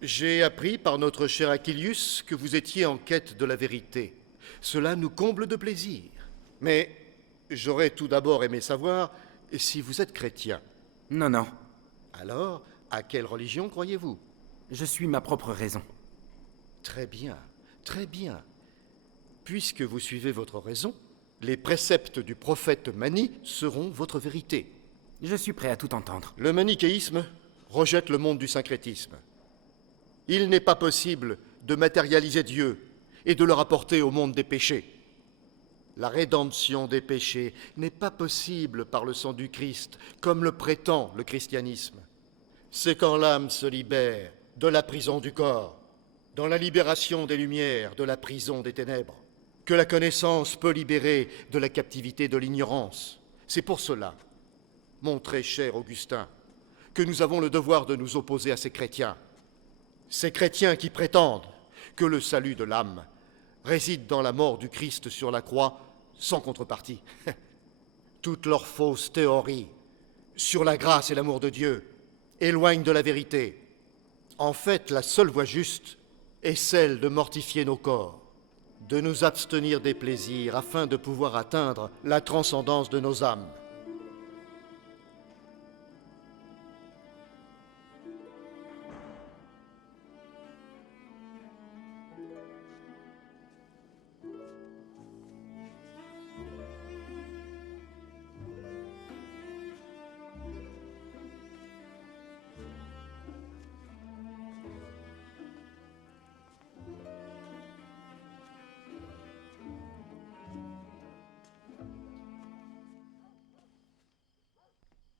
J'ai appris par notre cher Aquilius que vous étiez en quête de la vérité. Cela nous comble de plaisir. Mais j'aurais tout d'abord aimé savoir si vous êtes chrétien. Non, non. Alors, à quelle religion croyez-vous? Je suis ma propre raison. Très bien, très bien. Puisque vous suivez votre raison, les préceptes du prophète Mani seront votre vérité. Je suis prêt à tout entendre. Le manichéisme rejette le monde du syncrétisme. Il n'est pas possible de matérialiser Dieu et de le rapporter au monde des péchés. La rédemption des péchés n'est pas possible par le sang du Christ, comme le prétend le christianisme. C'est quand l'âme se libère de la prison du corps, dans la libération des lumières, de la prison des ténèbres, que la connaissance peut libérer de la captivité de l'ignorance. C'est pour cela, mon très cher Augustin, que nous avons le devoir de nous opposer à ces chrétiens qui prétendent que le salut de l'âme réside dans la mort du Christ sur la croix sans contrepartie. Toutes leurs fausses théories sur la grâce et l'amour de Dieu éloignent de la vérité. En fait, la seule voie juste est celle de mortifier nos corps, de nous abstenir des plaisirs afin de pouvoir atteindre la transcendance de nos âmes.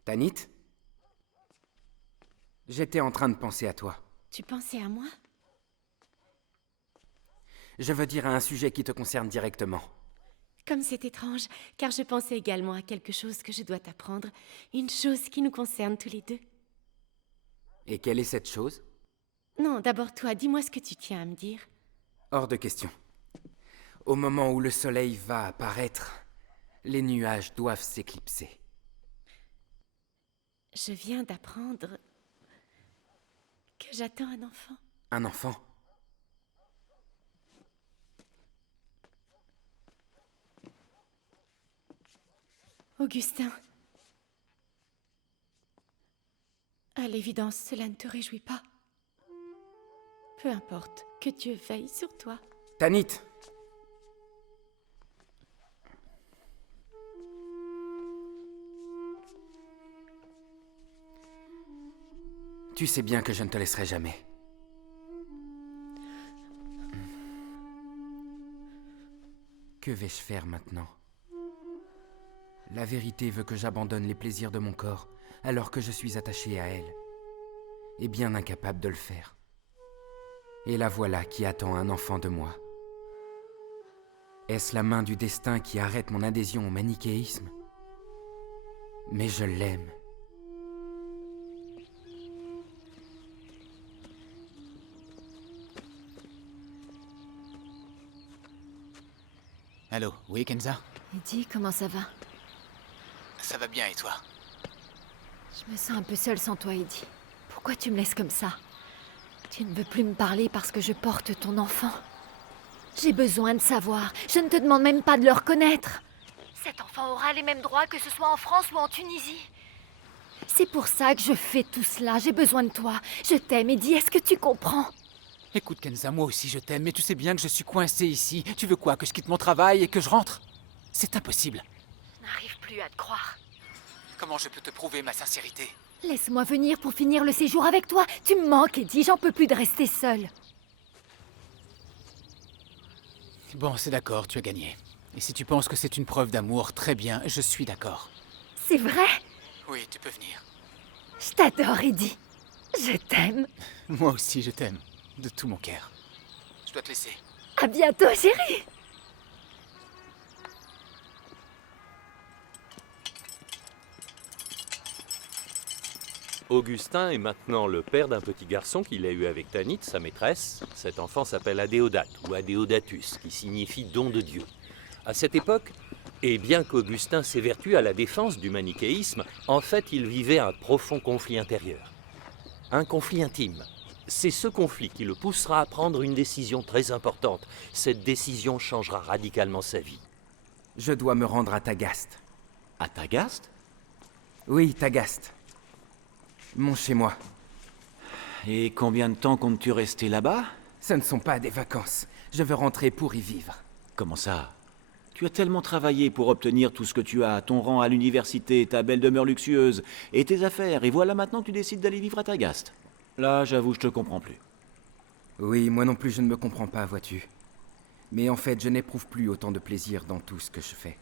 Tanit? J'étais en train de penser à toi. Tu pensais à moi? Je veux dire à un sujet qui te concerne directement. Comme c'est étrange, car je pensais également à quelque chose que je dois t'apprendre, une chose qui nous concerne tous les deux. Et quelle est cette chose? Non, d'abord toi, dis-moi ce que tu tiens à me dire. Hors de question. Au moment où le soleil va apparaître, les nuages doivent s'éclipser. Je viens d'apprendre que j'attends un enfant. Un enfant? Augustin, à l'évidence, cela ne te réjouit pas. Peu importe, que Dieu veille sur toi. Tanit! Tu sais bien que je ne te laisserai jamais. Que vais-je faire maintenant? La vérité veut que j'abandonne les plaisirs de mon corps alors que je suis attaché à elle, et bien incapable de le faire. Et la voilà qui attend un enfant de moi. Est-ce la main du destin qui arrête mon adhésion au manichéisme? Mais je l'aime. Allô, oui, Kenza? Eddie, comment ça va? Ça va bien, et toi? Je me sens un peu seule sans toi, Eddie. Pourquoi tu me laisses comme ça? Tu ne veux plus me parler parce que je porte ton enfant. J'ai besoin de savoir. Je ne te demande même pas de le reconnaître. Cet enfant aura les mêmes droits que ce soit en France ou en Tunisie. C'est pour ça que je fais tout cela. J'ai besoin de toi. Je t'aime, Eddie. Est-ce que tu comprends? Écoute, Kenza, moi aussi je t'aime, mais tu sais bien que je suis coincé ici. Tu veux quoi? Que je quitte mon travail et que je rentre? C'est impossible. Je n'arrive plus à te croire. Comment je peux te prouver ma sincérité? Laisse-moi venir pour finir le séjour avec toi. Tu me manques, Eddie. J'en peux plus de rester seule. Bon, c'est d'accord, tu as gagné. Et si tu penses que c'est une preuve d'amour, très bien, je suis d'accord. C'est vrai? Oui, tu peux venir. Je t'adore, Eddie. Je t'aime. Moi aussi, je t'aime. De tout mon cœur. Je dois te laisser. À bientôt, chérie. Augustin est maintenant le père d'un petit garçon qu'il a eu avec Tanit, sa maîtresse. Cet enfant s'appelle Adéodate, ou Adéodatus, qui signifie don de Dieu. À cette époque, et bien qu'Augustin s'évertue à la défense du manichéisme, en fait il vivait un profond conflit intérieur. Un conflit intime. C'est ce conflit qui le poussera à prendre une décision très importante. Cette décision changera radicalement sa vie. Je dois me rendre à Tagaste. À Tagaste? Oui, Tagaste. Mon chez-moi. Et combien de temps comptes-tu rester là-bas? Ce ne sont pas des vacances. Je veux rentrer pour y vivre. Comment ça? Tu as tellement travaillé pour obtenir tout ce que tu as, ton rang à l'université, ta belle demeure luxueuse, et tes affaires, et voilà maintenant que tu décides d'aller vivre à Tagaste. Là, j'avoue, je te comprends plus. Oui, moi non plus, je ne me comprends pas, vois-tu. Mais en fait, je n'éprouve plus autant de plaisir dans tout ce que je fais.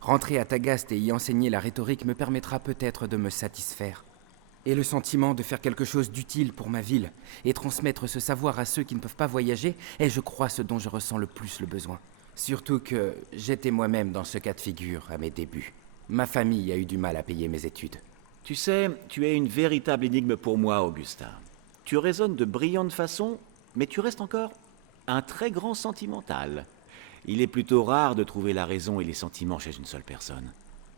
Rentrer à Tagaste et y enseigner la rhétorique me permettra peut-être de me satisfaire. Et le sentiment de faire quelque chose d'utile pour ma ville et transmettre ce savoir à ceux qui ne peuvent pas voyager est, je crois, ce dont je ressens le plus le besoin. Surtout que j'étais moi-même dans ce cas de figure à mes débuts. Ma famille a eu du mal à payer mes études. Tu sais, tu es une véritable énigme pour moi, Augustin. Tu raisonnes de brillante façon, mais tu restes encore un très grand sentimental. Il est plutôt rare de trouver la raison et les sentiments chez une seule personne.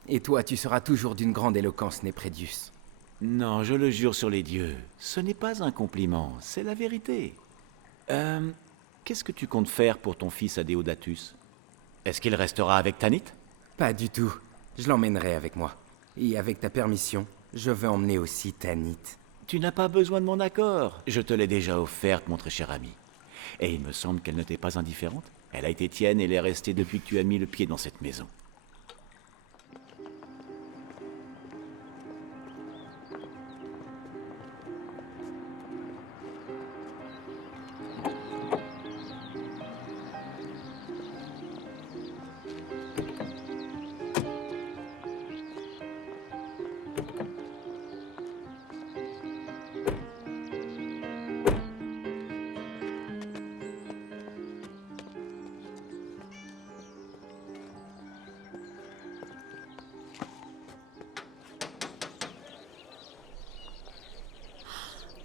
Et toi, tu seras toujours d'une grande éloquence, Néprédius. Non, je le jure sur les dieux. Ce n'est pas un compliment, c'est la vérité. Qu'est-ce que tu comptes faire pour ton fils Adéodatus? Est-ce qu'il restera avec Tanit? Pas du tout. Je l'emmènerai avec moi. Et avec ta permission, je veux emmener aussi Tanit. Tu n'as pas besoin de mon accord. Je te l'ai déjà offerte, mon très cher ami. Et il me semble qu'elle ne t'est pas indifférente. Elle a été tienne et elle est restée depuis que tu as mis le pied dans cette maison.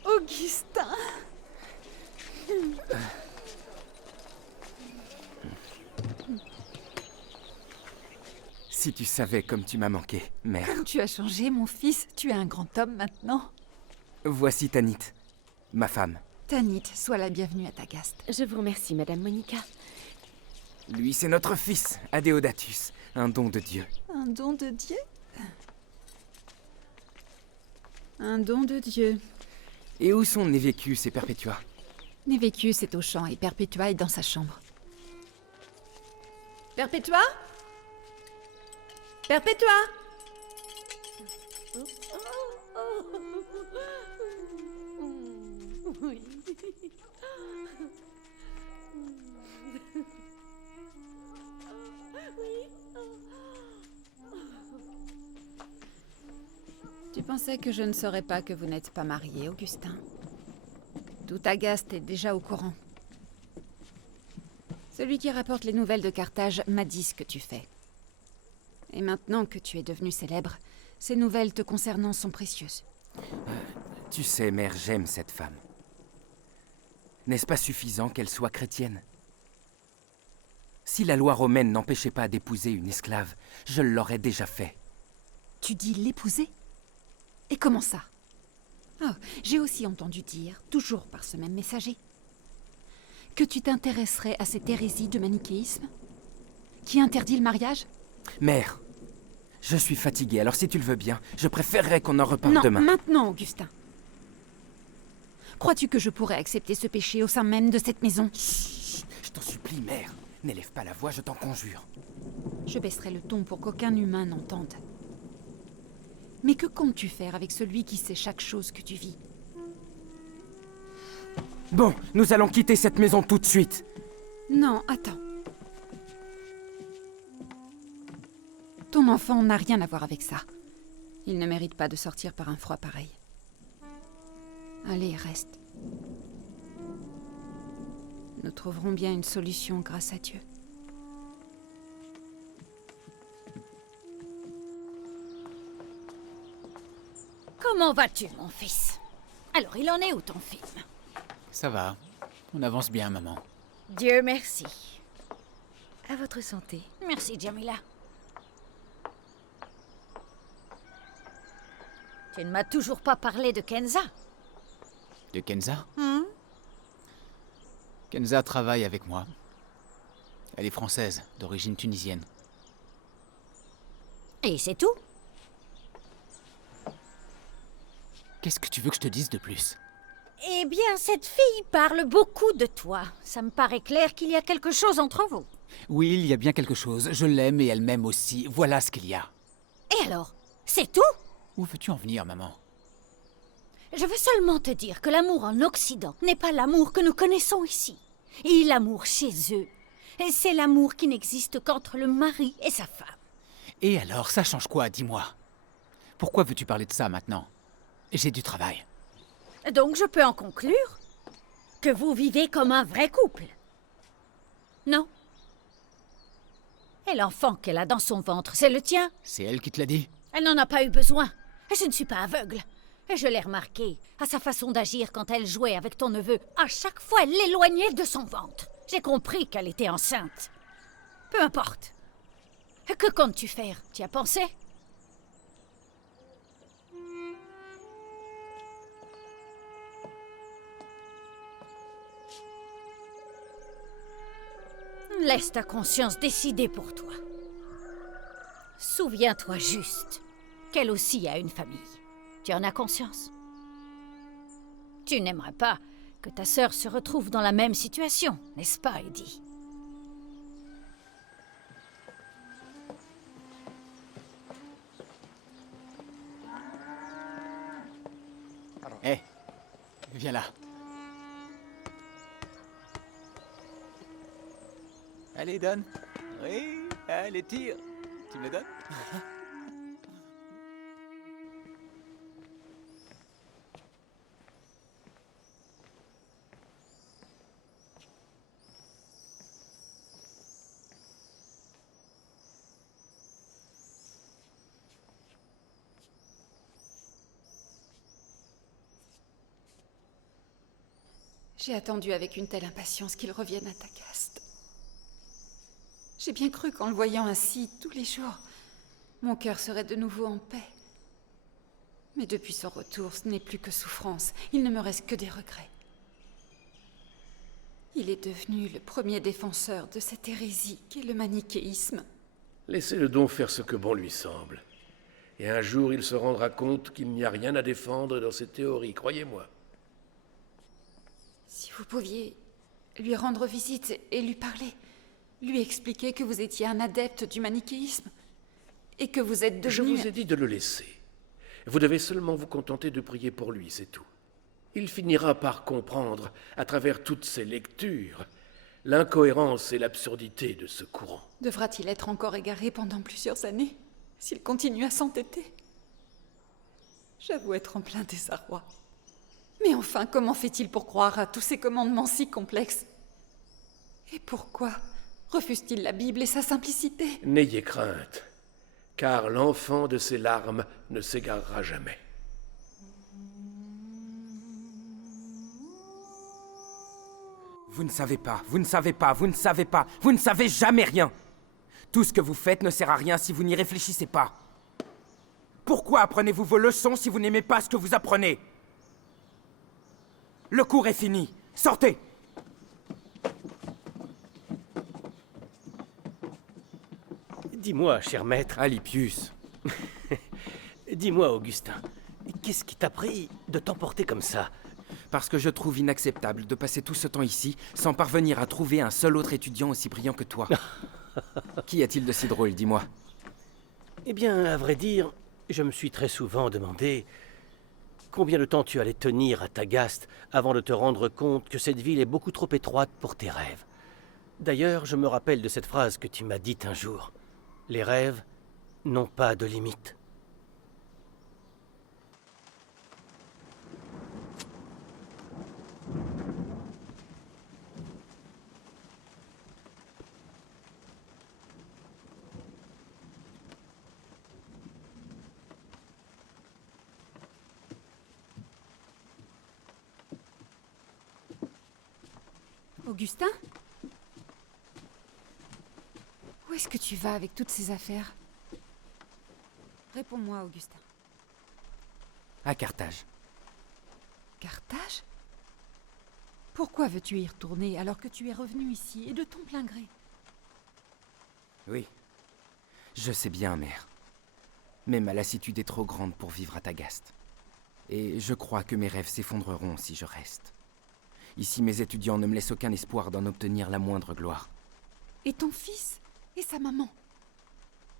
Augustin. Si tu savais comme tu m'as manqué, mère. Tu as changé, mon fils. Tu es un grand homme maintenant. Voici Tanit, ma femme. Tanit, sois la bienvenue à Tagaste. Je vous remercie, Madame Monica. Lui, c'est notre fils, Adéodatus, un don de Dieu. Un don de Dieu? Un don de Dieu. Et où sont Névécus et Perpétua? Névécus est au champ et Perpétua est dans sa chambre. Perpétua? Perpétua? Oui. Tu pensais que je ne saurais pas que vous n'êtes pas marié, Augustin? Tout Tagaste est déjà au courant. Celui qui rapporte les nouvelles de Carthage m'a dit ce que tu fais. Et maintenant que tu es devenu célèbre, ces nouvelles te concernant sont précieuses. Tu sais, mère, j'aime cette femme. N'est-ce pas suffisant qu'elle soit chrétienne? Si la loi romaine n'empêchait pas d'épouser une esclave, je l'aurais déjà fait. Tu dis l'épouser? Et comment ça? Oh, j'ai aussi entendu dire, toujours par ce même messager, que tu t'intéresserais à cette hérésie de manichéisme qui interdit le mariage? Mère, je suis fatigué, alors si tu le veux bien, je préférerais qu'on en reparle demain. Non, maintenant, Augustin. Crois-tu que je pourrais accepter ce péché au sein même de cette maison? Chut, je t'en supplie, mère. N'élève pas la voix, je t'en conjure. Je baisserai le ton pour qu'aucun humain n'entende. Mais que comptes-tu faire avec celui qui sait chaque chose que tu vis? Bon, nous allons quitter cette maison tout de suite. Non, attends. Ton enfant n'a rien à voir avec ça. Il ne mérite pas de sortir par un froid pareil. Allez, reste. Nous trouverons bien une solution grâce à Dieu. Comment vas-tu, mon fils? Alors, il en est où, ton film? Ça va. On avance bien, maman. Dieu merci. À votre santé. Merci, Jamila. Tu ne m'as toujours pas parlé de Kenza. De Kenza? Kenza travaille avec moi. Elle est française, d'origine tunisienne. Et c'est tout? Qu'est-ce que tu veux que je te dise de plus? Eh bien, cette fille parle beaucoup de toi. Ça me paraît clair qu'il y a quelque chose entre vous. Oui, il y a bien quelque chose. Je l'aime et elle m'aime aussi. Voilà ce qu'il y a. Et alors? C'est tout? Où veux-tu en venir, maman? Je veux seulement te dire que l'amour en Occident n'est pas l'amour que nous connaissons ici. Et l'amour chez eux, c'est l'amour qui n'existe qu'entre le mari et sa femme. Et alors, ça change quoi, dis-moi? Pourquoi veux-tu parler de ça maintenant? J'ai du travail. Donc je peux en conclure que vous vivez comme un vrai couple. Non? Et l'enfant qu'elle a dans son ventre, c'est le tien? C'est elle qui te l'a dit? Elle n'en a pas eu besoin. Je ne suis pas aveugle. Et je l'ai remarqué à sa façon d'agir quand elle jouait avec ton neveu. À chaque fois, elle l'éloignait de son ventre. J'ai compris qu'elle était enceinte. Peu importe. Que comptes-tu faire? Tu y as pensé? Laisse ta conscience décider pour toi. Souviens-toi juste qu'elle aussi a une famille. Tu en as conscience? Tu n'aimerais pas que ta sœur se retrouve dans la même situation, n'est-ce pas, Eddie? Hé, viens là. Allez, donne. Oui, allez, tire. Tu me le donnes? J'ai attendu avec une telle impatience qu'il revienne à Tagaste. J'ai bien cru qu'en le voyant ainsi tous les jours, mon cœur serait de nouveau en paix. Mais depuis son retour, ce n'est plus que souffrance. Il ne me reste que des regrets. Il est devenu le premier défenseur de cette hérésie qu'est le manichéisme. Laissez-le donc faire ce que bon lui semble. Et un jour, il se rendra compte qu'il n'y a rien à défendre dans ces théories, croyez-moi. Si vous pouviez lui rendre visite et lui parler, lui expliquer que vous étiez un adepte du manichéisme et que vous êtes devenu... Je vous ai dit de le laisser. Vous devez seulement vous contenter de prier pour lui, c'est tout. il finira par comprendre, à travers toutes ses lectures, l'incohérence et l'absurdité de ce courant. Devra-t-il être encore égaré pendant plusieurs années, s'il continue à s'entêter? J'avoue être en plein désarroi. Mais enfin, comment fait-il pour croire à tous ces commandements si complexes? Et pourquoi refuse-t-il la Bible et sa simplicité? N'ayez crainte, car l'enfant de ses larmes ne s'égarera jamais. Vous ne savez pas, vous ne savez pas, vous ne savez pas, vous ne savez jamais rien. Tout ce que vous faites ne sert à rien si vous n'y réfléchissez pas. Pourquoi apprenez-vous vos leçons si vous n'aimez pas ce que vous apprenez? Le cours est fini. Sortez! Dis-moi, cher maître. Alypius. Dis-moi, Augustin, qu'est-ce qui t'a pris de t'emporter comme ça? Parce que je trouve inacceptable de passer tout ce temps ici sans parvenir à trouver un seul autre étudiant aussi brillant que toi. Qu'y a-t-il de si drôle, dis-moi? Eh bien, à vrai dire, je me suis très souvent demandé combien de temps tu allais tenir à Tagaste avant de te rendre compte que cette ville est beaucoup trop étroite pour tes rêves. D'ailleurs, je me rappelle de cette phrase que tu m'as dite un jour. Les rêves n'ont pas de limite. Augustin? Où est-ce que tu vas avec toutes ces affaires? Réponds-moi, Augustin. À Carthage. Carthage? Pourquoi veux-tu y retourner alors que tu es revenu ici et de ton plein gré? Oui. Je sais bien, mère. Mais ma lassitude est trop grande pour vivre à Tagaste. Et je crois que mes rêves s'effondreront si je reste. Ici, mes étudiants ne me laissent aucun espoir d'en obtenir la moindre gloire. Et ton fils? Et sa maman?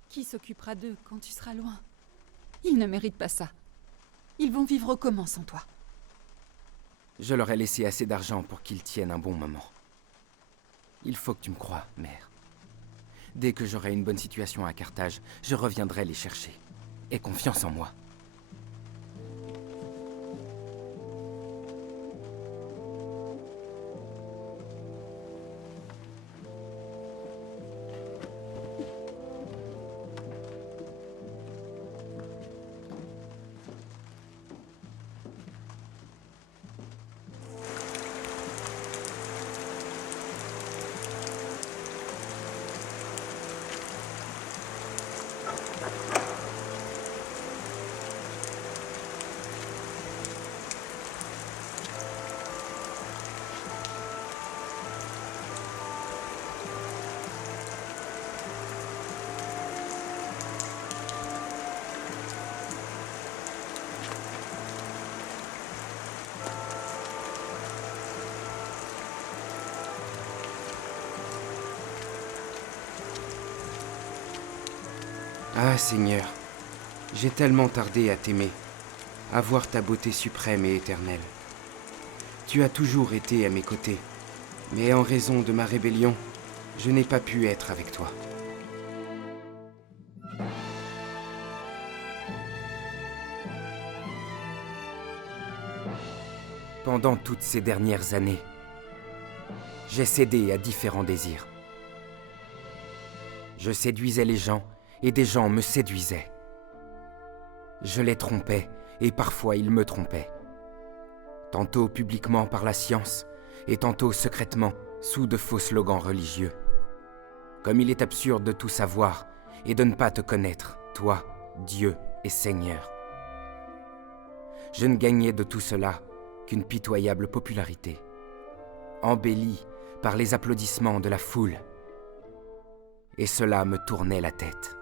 Qui s'occupera d'eux quand tu seras loin? Ils ne méritent pas ça. Ils vont vivre comment sans toi? Je leur ai laissé assez d'argent pour qu'ils tiennent un bon moment. Il faut que tu me croies, mère. Dès que j'aurai une bonne situation à Carthage, je reviendrai les chercher. Aie confiance en moi. Ah, Seigneur, j'ai tellement tardé à t'aimer, à voir ta beauté suprême et éternelle. Tu as toujours été à mes côtés, mais en raison de ma rébellion, je n'ai pas pu être avec toi. Pendant toutes ces dernières années, j'ai cédé à différents désirs. Je séduisais les gens, et des gens me séduisaient. Je les trompais, et parfois ils me trompaient. Tantôt publiquement par la science, et tantôt secrètement, sous de faux slogans religieux. Comme il est absurde de tout savoir, et de ne pas te connaître, toi, Dieu et Seigneur. Je ne gagnais de tout cela qu'une pitoyable popularité, embellie par les applaudissements de la foule. Et cela me tournait la tête.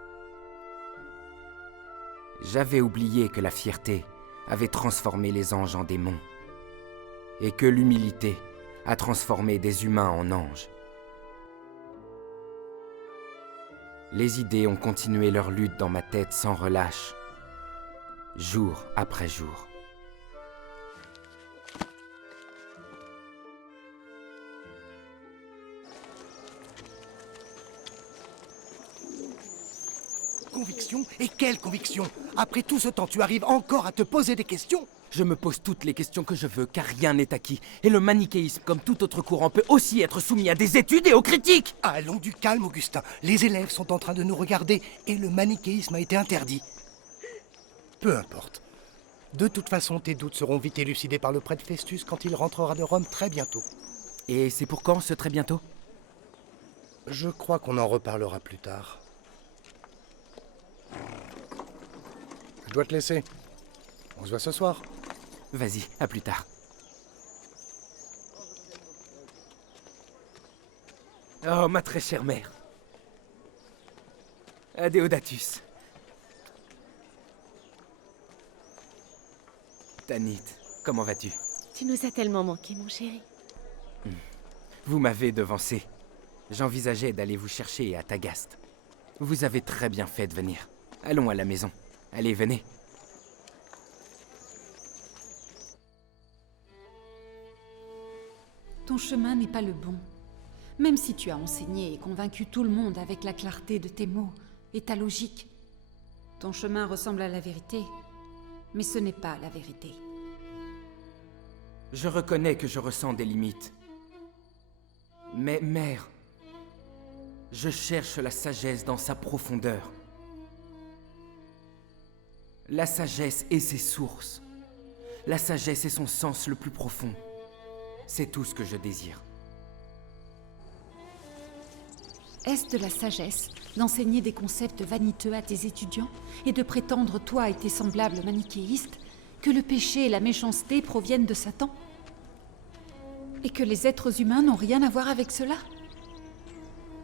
J'avais oublié que la fierté avait transformé les anges en démons, et que l'humilité a transformé des humains en anges. Les idées ont continué leur lutte dans ma tête sans relâche, jour après jour. conviction? Et quelle conviction? Après tout ce temps, tu arrives encore à te poser des questions? Je me pose toutes les questions que je veux, car rien n'est acquis. Et le manichéisme, comme tout autre courant, peut aussi être soumis à des études et aux critiques. Allons du calme, Augustin. Les élèves sont en train de nous regarder et le manichéisme a été interdit. Peu importe. De toute façon, tes doutes seront vite élucidés par le prêtre Festus quand il rentrera de Rome très bientôt. Et c'est pour quand, ce très bientôt? Je crois qu'on en reparlera plus tard. Je dois te laisser. On se voit ce soir. Vas-y, à plus tard. Oh, ma très chère mère. Adéodatus. Tanit, comment vas-tu? Tu nous as tellement manqué, mon chéri. Vous m'avez devancé. J'envisageais d'aller vous chercher à Tagaste. Vous avez très bien fait de venir. Allons à la maison. Allez, venez. Ton chemin n'est pas le bon. Même si tu as enseigné et convaincu tout le monde avec la clarté de tes mots et ta logique. Ton chemin ressemble à la vérité, mais ce n'est pas la vérité. Je reconnais que je ressens des limites. Mais, mère, je cherche la sagesse dans sa profondeur. La sagesse et ses sources. La sagesse et son sens le plus profond. C'est tout ce que je désire. Est-ce de la sagesse d'enseigner des concepts vaniteux à tes étudiants et de prétendre, toi et tes semblables manichéistes, que le péché et la méchanceté proviennent de Satan? Et que les êtres humains n'ont rien à voir avec cela?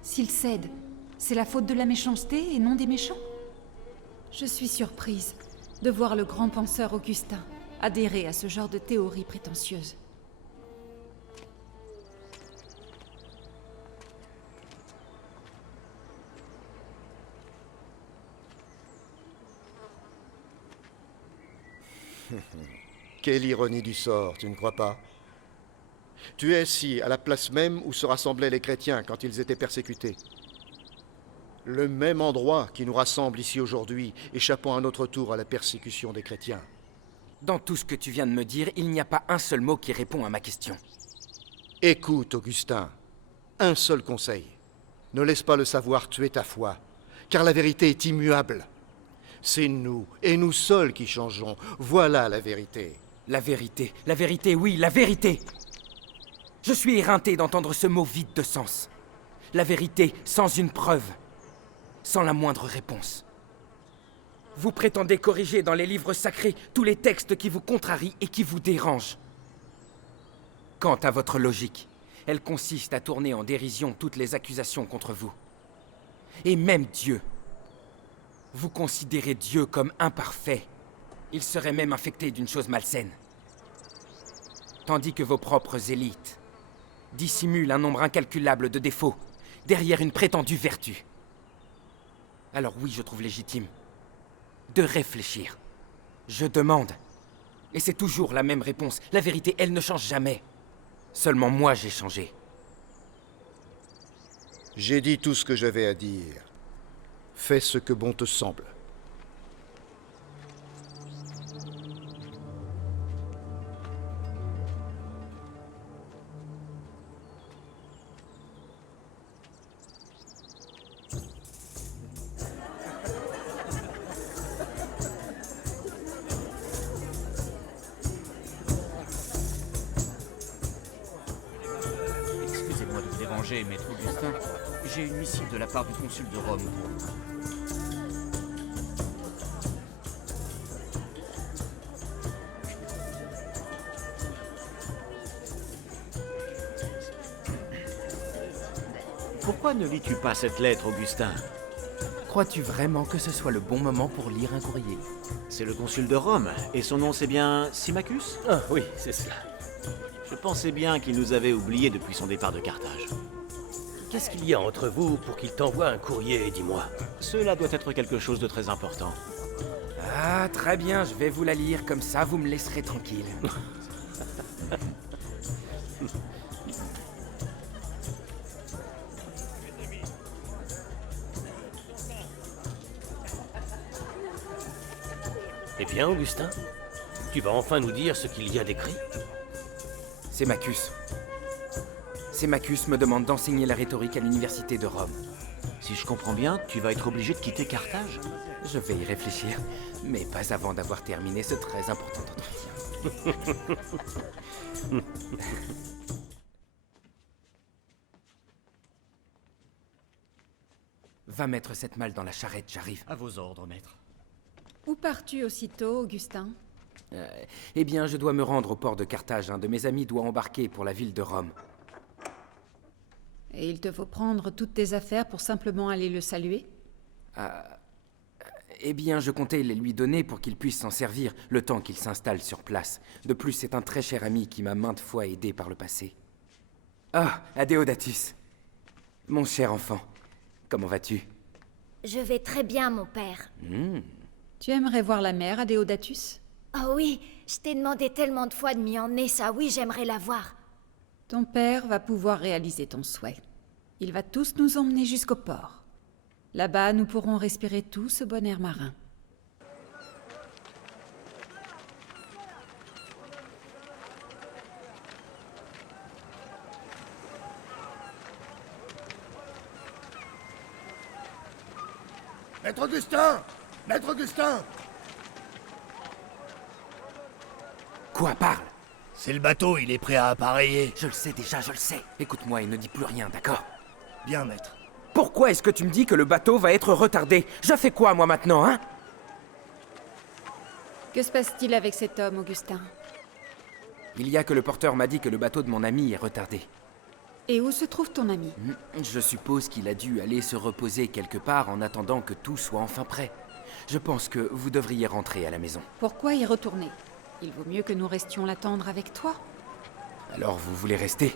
S'ils cèdent, c'est la faute de la méchanceté et non des méchants? Je suis surprise de voir le grand penseur Augustin adhérer à ce genre de théorie prétentieuse. Quelle ironie du sort, tu ne crois pas? Tu es ici, à la place même où se rassemblaient les chrétiens quand ils étaient persécutés. Le même endroit qui nous rassemble ici aujourd'hui, échappant à notre tour à la persécution des chrétiens. Dans tout ce que tu viens de me dire, il n'y a pas un seul mot qui répond à ma question. Écoute, Augustin, un seul conseil. Ne laisse pas le savoir tuer ta foi, car la vérité est immuable. C'est nous, et nous seuls qui changeons. Voilà la vérité. La vérité, oui, la vérité! Je suis éreinté d'entendre ce mot vide de sens. La vérité sans une preuve, sans la moindre réponse. Vous prétendez corriger dans les livres sacrés tous les textes qui vous contrarient et qui vous dérangent. Quant à votre logique, elle consiste à tourner en dérision toutes les accusations contre vous. Et même Dieu. Vous considérez Dieu comme imparfait. Il serait même infecté d'une chose malsaine. Tandis que vos propres élites dissimulent un nombre incalculable de défauts derrière une prétendue vertu. Alors oui, je trouve légitime de réfléchir. Je demande. Et c'est toujours la même réponse. La vérité, elle ne change jamais. Seulement moi, j'ai changé. J'ai dit tout ce que j'avais à dire. Fais ce que bon te semble. Excusez-moi de vous déranger, maître Augustin. J'ai une missive de la part du consul de Rome pour vous. Pourquoi ne lis-tu pas cette lettre, Augustin? Crois-tu vraiment que ce soit le bon moment pour lire un courrier? C'est le consul de Rome, et son nom c'est bien Symmachus? Ah oui, c'est cela. Je pensais bien qu'il nous avait oubliés depuis son départ de Carthage. Qu'est-ce qu'il y a entre vous pour qu'il t'envoie un courrier, dis-moi? Cela doit être quelque chose de très important. Ah, très bien, je vais vous la lire, comme ça vous me laisserez tranquille. Viens, Augustin. Tu vas enfin nous dire ce qu'il y a d'écrit. Sémachus. Sémachus me demande d'enseigner la rhétorique à l'université de Rome. Si je comprends bien, tu vas être obligé de quitter Carthage. Je vais y réfléchir, mais pas avant d'avoir terminé ce très important entretien. Va mettre cette malle dans la charrette, j'arrive. À vos ordres, maître. Où pars-tu aussitôt, Augustin? Eh bien, je dois me rendre au port de Carthage. Un de mes amis doit embarquer pour la ville de Rome. Et il te faut prendre toutes tes affaires pour simplement aller le saluer? Eh bien, je comptais les lui donner pour qu'il puisse s'en servir, le temps qu'il s'installe sur place. De plus, c'est un très cher ami qui m'a maintes fois aidé par le passé. Ah, Adéodatus. Mon cher enfant, comment vas-tu? Je vais très bien, mon père. Tu aimerais voir la mère, Adéodatus? Oh oui, je t'ai demandé tellement de fois de m'y emmener, ça oui, j'aimerais la voir. Ton père va pouvoir réaliser ton souhait. Il va tous nous emmener jusqu'au port. Là-bas, nous pourrons respirer tout ce bon air marin. Maître Augustin! Maître Augustin! Quoi, parle? C'est le bateau, il est prêt à appareiller. Je le sais déjà, je le sais. Écoute-moi et ne dis plus rien, d'accord? Bien, maître. Pourquoi est-ce que tu me dis que le bateau va être retardé? Je fais quoi, moi, maintenant, hein? Que se passe-t-il avec cet homme, Augustin? Il y a que le porteur m'a dit que le bateau de mon ami est retardé. Et où se trouve ton ami? Je suppose qu'il a dû aller se reposer quelque part en attendant que tout soit enfin prêt. Je pense que vous devriez rentrer à la maison. Pourquoi y retourner? Il vaut mieux que nous restions l'attendre avec toi. Alors vous voulez rester?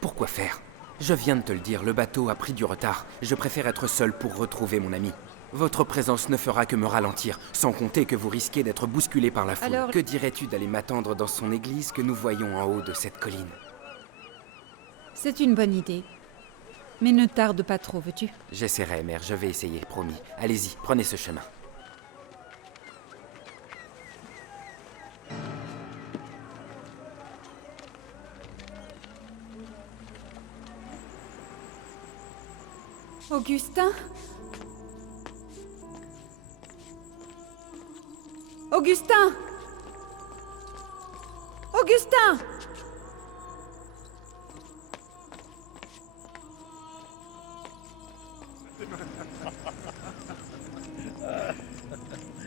Pourquoi faire? Je viens de te le dire, le bateau a pris du retard. Je préfère être seul pour retrouver mon ami. Votre présence ne fera que me ralentir, sans compter que vous risquez d'être bousculé par la foule. Alors... Que dirais-tu d'aller m'attendre dans son église que nous voyons en haut de cette colline? C'est une bonne idée. Mais ne tarde pas trop, veux-tu? J'essaierai, mère, je vais essayer, promis. Allez-y, prenez ce chemin. Augustin? Augustin! Augustin!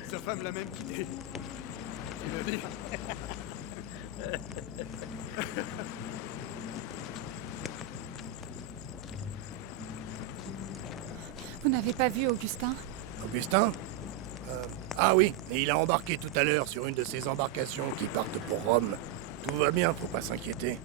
Sa femme l'a même quitté. Il a dit. Vous n'avez pas vu Augustin? Augustin? Ah oui, et il a embarqué tout à l'heure sur une de ces embarcations qui partent pour Rome. Tout va bien, faut pas s'inquiéter.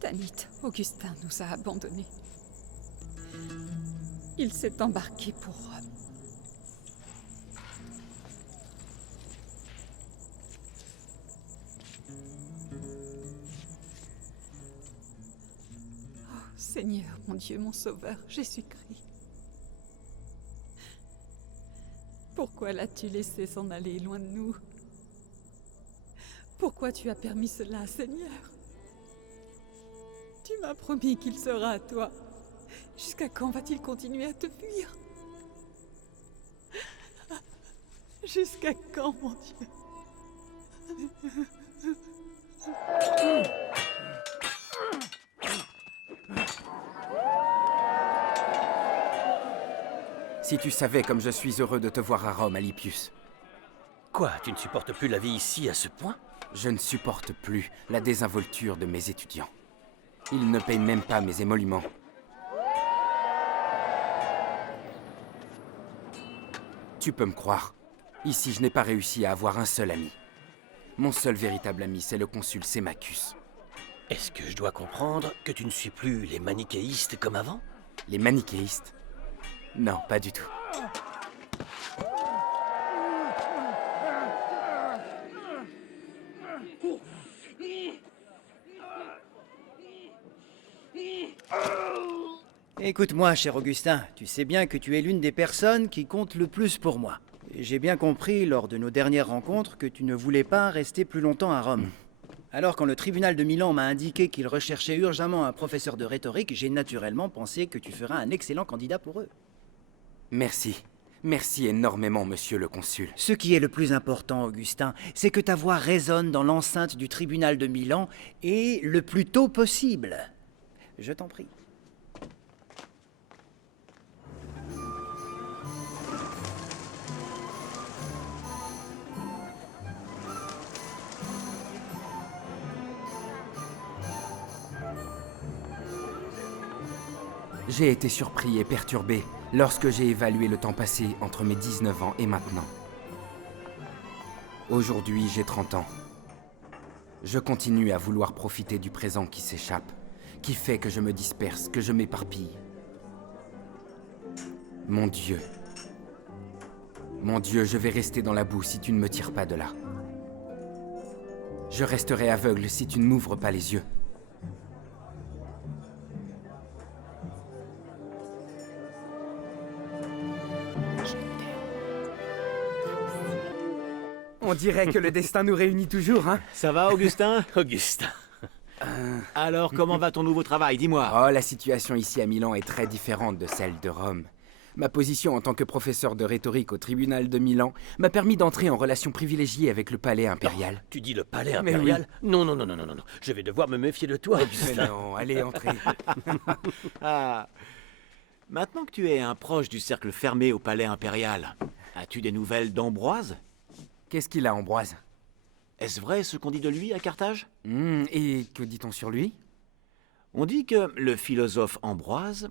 Tanit, Augustin nous a abandonnés. Il s'est embarqué pour Rome. Seigneur, mon Dieu, mon Sauveur, Jésus-Christ. Pourquoi l'as-tu laissé s'en aller loin de nous? Pourquoi tu as permis cela, Seigneur? Tu m'as promis qu'il sera à toi. Jusqu'à quand va-t-il continuer à te fuir? Jusqu'à quand, mon Dieu? Si tu savais comme je suis heureux de te voir à Rome, Alypius. Quoi, tu ne supportes plus la vie ici à ce point? Je ne supporte plus la désinvolture de mes étudiants. Ils ne payent même pas mes émoluments. Tu peux me croire. Ici, je n'ai pas réussi à avoir un seul ami. Mon seul véritable ami, c'est le consul Sémachus. Est-ce que je dois comprendre que tu ne suis plus les manichéistes comme avant? Les manichéistes? Non, pas du tout. Écoute-moi, cher Augustin, tu sais bien que tu es l'une des personnes qui comptent le plus pour moi. J'ai bien compris lors de nos dernières rencontres que tu ne voulais pas rester plus longtemps à Rome. Alors quand le tribunal de Milan m'a indiqué qu'il recherchait urgemment un professeur de rhétorique, j'ai naturellement pensé que tu feras un excellent candidat pour eux. Merci. Merci énormément, monsieur le consul. Ce qui est le plus important, Augustin, c'est que ta voix résonne dans l'enceinte du tribunal de Milan et le plus tôt possible. Je t'en prie. J'ai été surpris et perturbé lorsque j'ai évalué le temps passé entre mes 19 ans et maintenant. Aujourd'hui, j'ai 30 ans. Je continue à vouloir profiter du présent qui s'échappe, qui fait que je me disperse, que je m'éparpille. Mon Dieu, je vais rester dans la boue si tu ne me tires pas de là. Je resterai aveugle si tu ne m'ouvres pas les yeux. On dirait que le destin nous réunit toujours, hein? Ça va, Augustin? Augustin. Alors, comment va ton nouveau travail? Dis-moi. Oh, la situation ici à Milan est très différente de celle de Rome. Ma position en tant que professeur de rhétorique au tribunal de Milan m'a permis d'entrer en relation privilégiée avec le palais impérial. Tu dis le palais Mais impérial? oui. Non, non, non, non, non, non. Je vais devoir me méfier de toi, Augustin. Mais non, allez, entrez. Ah. Maintenant que tu es un proche du cercle fermé au palais impérial, as-tu des nouvelles d'Ambroise? Qu'est-ce qu'il a, Ambroise? Est-ce vrai ce qu'on dit de lui à Carthage? Et que dit-on sur lui? On dit que le philosophe Ambroise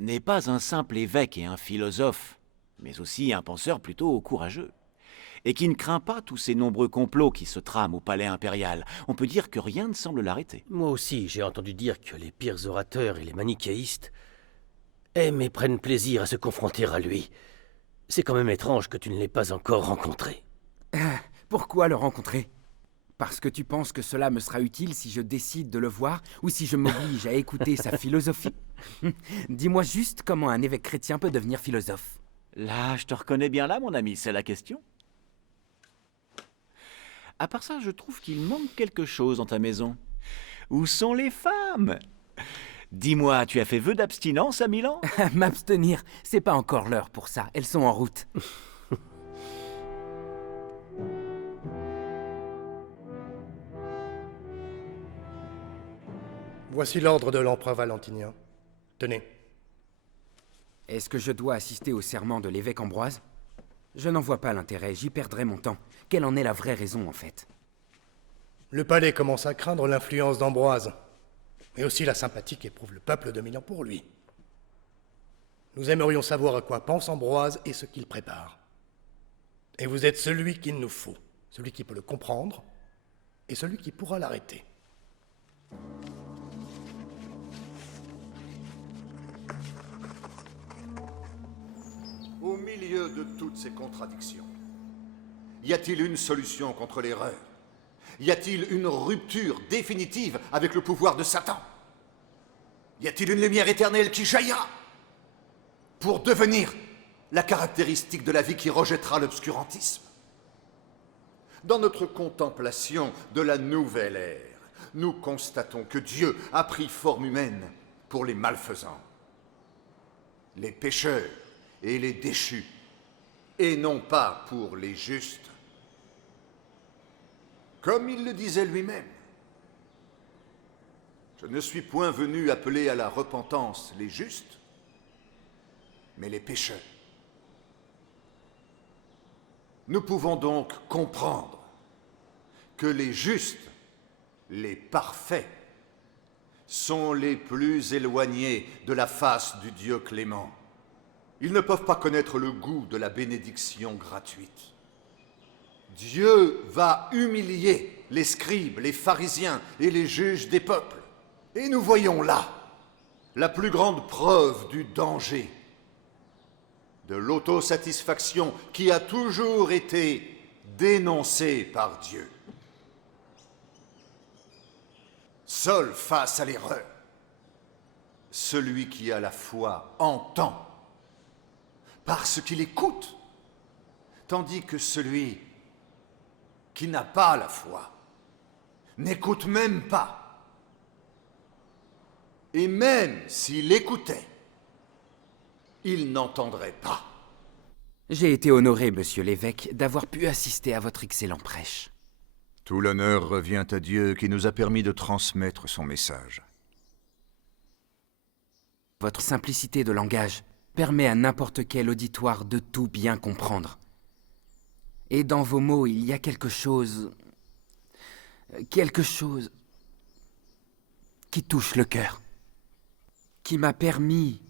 n'est pas un simple évêque et un philosophe, mais aussi un penseur plutôt courageux, et qui ne craint pas tous ces nombreux complots qui se trament au palais impérial. On peut dire que rien ne semble l'arrêter. Moi aussi, j'ai entendu dire que les pires orateurs et les manichéistes aiment et prennent plaisir à se confronter à lui. C'est quand même étrange que tu ne l'aies pas encore rencontré. Pourquoi le rencontrer? Parce que tu penses que cela me sera utile si je décide de le voir ou si je m'oblige à écouter sa philosophie? Dis-moi juste comment un évêque chrétien peut devenir philosophe. Là, je te reconnais bien là, mon ami, c'est la question. À part ça, je trouve qu'il manque quelque chose dans ta maison. Où sont les femmes? Dis-moi, tu as fait vœu d'abstinence à Milan? M'abstenir, c'est pas encore l'heure pour ça, elles sont en route. Voici l'ordre de l'empereur Valentinien. Tenez. Est-ce que je dois assister au serment de l'évêque Ambroise? Je n'en vois pas l'intérêt, j'y perdrai mon temps. Quelle en est la vraie raison, en fait? Le palais commence à craindre l'influence d'Ambroise, mais aussi la sympathie qu'éprouve le peuple de Milan pour lui. Nous aimerions savoir à quoi pense Ambroise et ce qu'il prépare. Et vous êtes celui qu'il nous faut, celui qui peut le comprendre et celui qui pourra l'arrêter. Au milieu de toutes ces contradictions, y a-t-il une solution contre l'erreur? Y a-t-il une rupture définitive avec le pouvoir de Satan? Y a-t-il une lumière éternelle qui jaillira pour devenir la caractéristique de la vie qui rejettera l'obscurantisme? Dans notre contemplation de la nouvelle ère, nous constatons que Dieu a pris forme humaine pour les malfaisants, les pécheurs et les déchus, et non pas pour les justes. Comme il le disait lui-même, je ne suis point venu appeler à la repentance les justes, mais les pécheurs. Nous pouvons donc comprendre que les justes, les parfaits, sont les plus éloignés de la face du Dieu clément. Ils ne peuvent pas connaître le goût de la bénédiction gratuite. Dieu va humilier les scribes, les pharisiens et les juges des peuples. Et nous voyons là la plus grande preuve du danger, de l'autosatisfaction qui a toujours été dénoncée par Dieu. Seul face à l'erreur, Celui qui a la foi entend, parce qu'il écoute, tandis que celui qui n'a pas la foi n'écoute même pas. Et même s'il écoutait, il n'entendrait pas. J'ai été honoré, monsieur l'évêque, d'avoir pu assister à votre excellent prêche. Tout l'honneur revient à Dieu qui nous a permis de transmettre son message. Votre simplicité de langage permet à n'importe quel auditoire de tout bien comprendre. Et dans vos mots, il y a quelque chose qui touche le cœur, qui m'a permis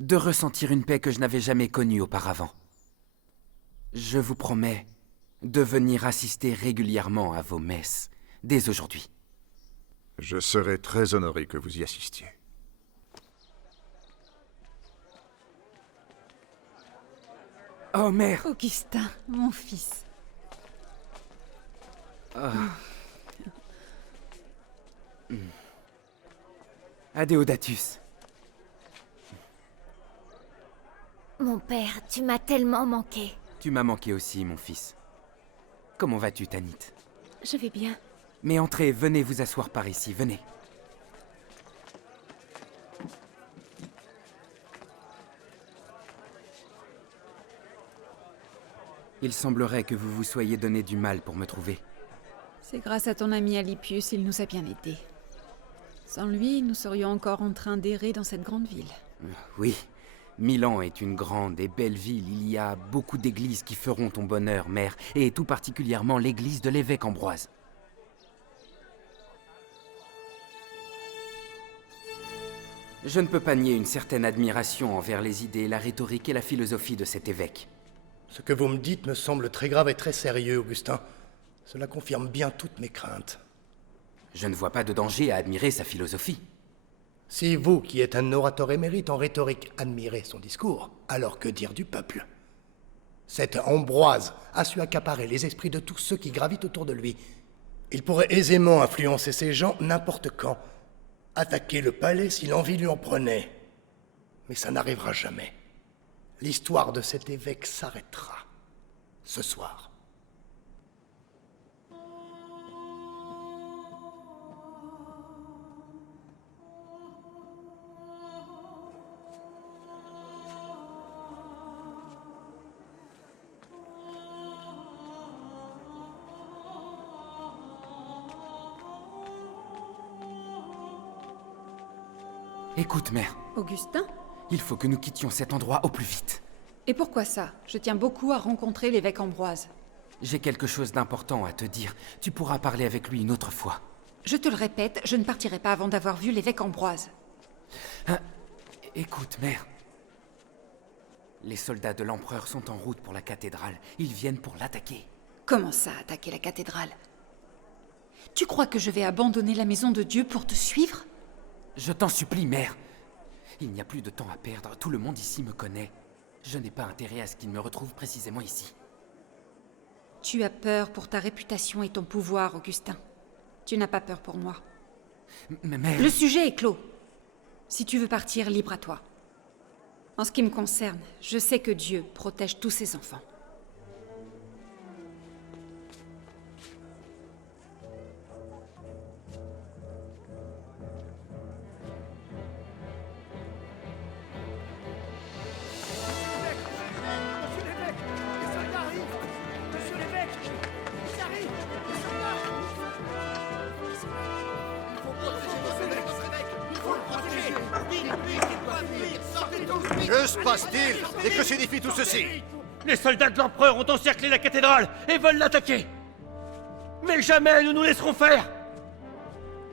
de ressentir une paix que je n'avais jamais connue auparavant. Je vous promets de venir assister régulièrement à vos messes, dès aujourd'hui. Je serai très honoré que vous y assistiez. Oh, mère! Augustin, mon fils. Adéodatus. Mon père, tu m'as tellement manqué. Tu m'as manqué aussi, mon fils. Comment vas-tu, Tanit? Je vais bien. Mais entrez, venez vous asseoir par ici, venez. Il semblerait que vous vous soyez donné du mal pour me trouver. C'est grâce à ton ami Alypius, il nous a bien aidés. Sans lui, nous serions encore en train d'errer dans cette grande ville. Oui, Milan est une grande et belle ville. Il y a beaucoup d'églises qui feront ton bonheur, mère, et tout particulièrement l'église de l'évêque Ambroise. Je ne peux pas nier une certaine admiration envers les idées, la rhétorique et la philosophie de cet évêque. Ce que vous me dites me semble très grave et très sérieux, Augustin. Cela confirme bien toutes mes craintes. Je ne vois pas de danger à admirer sa philosophie. Si vous, qui êtes un orateur émérite en rhétorique, admirez son discours, alors que dire du peuple? Cet Ambroise a su accaparer les esprits de tous ceux qui gravitent autour de lui. Il pourrait aisément influencer ces gens n'importe quand, attaquer le palais si l'envie lui en prenait. Mais ça n'arrivera jamais. L'histoire de cet évêque s'arrêtera ce soir. Écoute, mère. Augustin? Il faut que nous quittions cet endroit au plus vite. Et pourquoi ça? Je tiens beaucoup à rencontrer l'évêque Ambroise. J'ai quelque chose d'important à te dire. Tu pourras parler avec lui une autre fois. Je te le répète, je ne partirai pas avant d'avoir vu l'évêque Ambroise. Hein? Écoute, mère. Les soldats de l'empereur sont en route pour la cathédrale. Ils viennent pour l'attaquer. Comment ça, attaquer la cathédrale? Tu crois que je vais abandonner la maison de Dieu pour te suivre? Je t'en supplie, mère. Il n'y a plus de temps à perdre. Tout le monde ici me connaît. Je n'ai pas intérêt à ce qu'il me retrouve précisément ici. Tu as peur pour ta réputation et ton pouvoir, Augustin. Tu n'as pas peur pour moi. Mais mère... Le sujet est clos. Si tu veux partir, libre à toi. En ce qui me concerne, je sais que Dieu protège tous ses enfants. Que se passe-t-il? Et que signifie tout ceci? Les soldats de l'empereur ont encerclé la cathédrale et veulent l'attaquer. Mais jamais nous nous laisserons faire.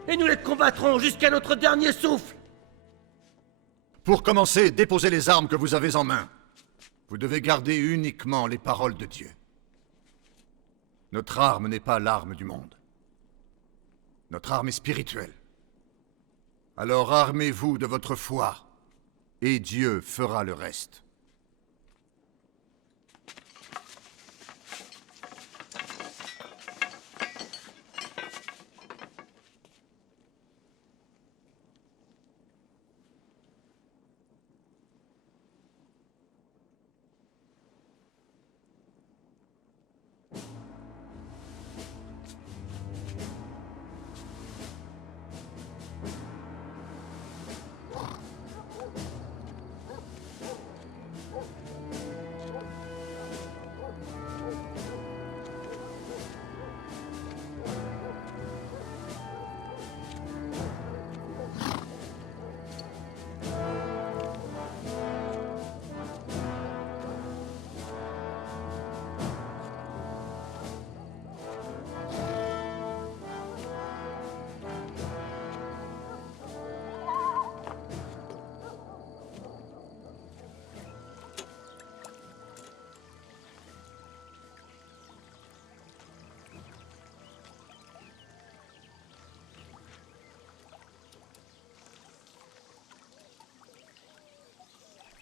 Et nous les combattrons jusqu'à notre dernier souffle. Pour commencer, déposez les armes que vous avez en main. Vous devez garder uniquement les paroles de Dieu. Notre arme n'est pas l'arme du monde. Notre arme est spirituelle. Alors armez-vous de votre foi, et Dieu fera le reste.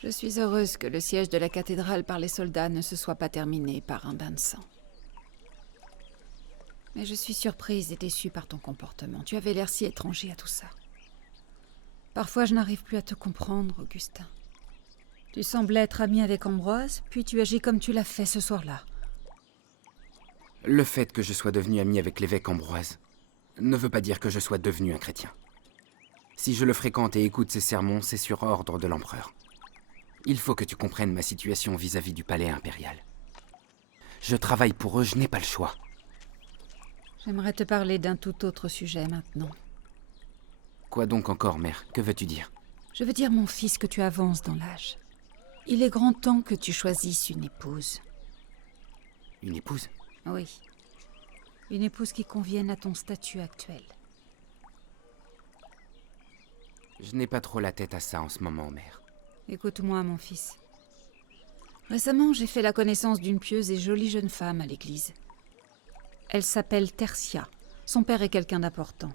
Je suis heureuse que le siège de la cathédrale par les soldats ne se soit pas terminé par un bain de sang. Mais je suis surprise et déçue par ton comportement. Tu avais l'air si étranger à tout ça. Parfois, je n'arrive plus à te comprendre, Augustin. Tu semblais être ami avec Ambroise, puis tu agis comme tu l'as fait ce soir-là. Le fait que je sois devenu ami avec l'évêque Ambroise ne veut pas dire que je sois devenu un chrétien. Si je le fréquente et écoute ses sermons, c'est sur ordre de l'empereur. Il faut que tu comprennes ma situation vis-à-vis du palais impérial. Je travaille pour eux, je n'ai pas le choix. J'aimerais te parler d'un tout autre sujet maintenant. Quoi donc encore, mère? Que veux-tu dire? Je veux dire, mon fils, que tu avances dans l'âge. Il est grand temps que tu choisisses une épouse. Une épouse? Oui. Une épouse qui convienne à ton statut actuel. Je n'ai pas trop la tête à ça en ce moment, mère. Écoute-moi, mon fils. Récemment, j'ai fait la connaissance d'une pieuse et jolie jeune femme à l'église. Elle s'appelle Tertia. Son père est quelqu'un d'important.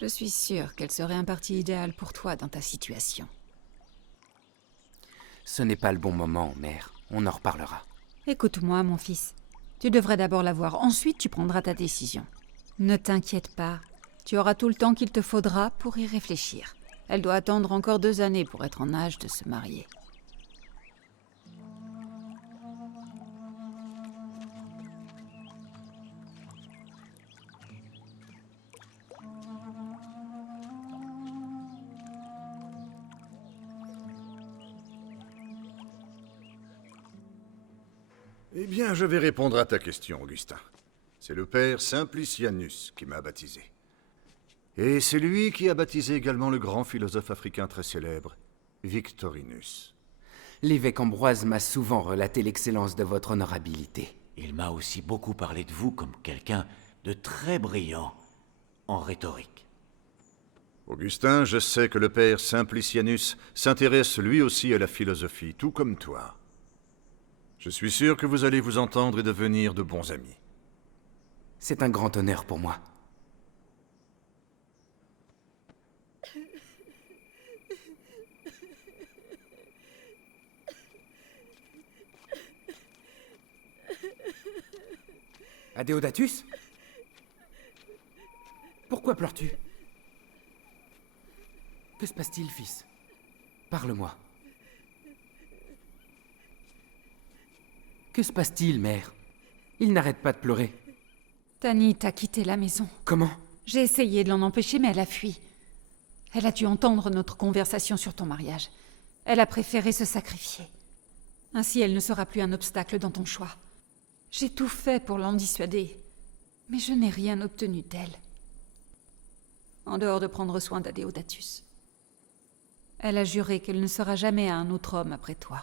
Je suis sûre qu'elle serait un parti idéal pour toi dans ta situation. Ce n'est pas le bon moment, mère. On en reparlera. Écoute-moi, mon fils. Tu devrais d'abord la voir, ensuite tu prendras ta décision. Ne t'inquiète pas. Tu auras tout le temps qu'il te faudra pour y réfléchir. Elle doit attendre encore 2 années pour être en âge de se marier. Eh bien, je vais répondre à ta question, Augustin. C'est le père Simplicianus qui m'a baptisé. Et c'est lui qui a baptisé également le grand philosophe africain très célèbre, Victorinus. L'évêque Ambroise m'a souvent relaté l'excellence de votre honorabilité. Il m'a aussi beaucoup parlé de vous comme quelqu'un de très brillant en rhétorique. Augustin, je sais que le père Simplicianus s'intéresse lui aussi à la philosophie, tout comme toi. Je suis sûr que vous allez vous entendre et devenir de bons amis. C'est un grand honneur pour moi. Adéodatus? Pourquoi pleures-tu? Que se passe-t-il, fils? Parle-moi. Que se passe-t-il, mère? Il n'arrête pas de pleurer. Tanit a quitté la maison. Comment? J'ai essayé de l'en empêcher, mais elle a fui. Elle a dû entendre notre conversation sur ton mariage. Elle a préféré se sacrifier. Ainsi, elle ne sera plus un obstacle dans ton choix. J'ai tout fait pour l'en dissuader, mais je n'ai rien obtenu d'elle. En dehors de prendre soin d'Adéodatus. Elle a juré qu'elle ne sera jamais à un autre homme après toi.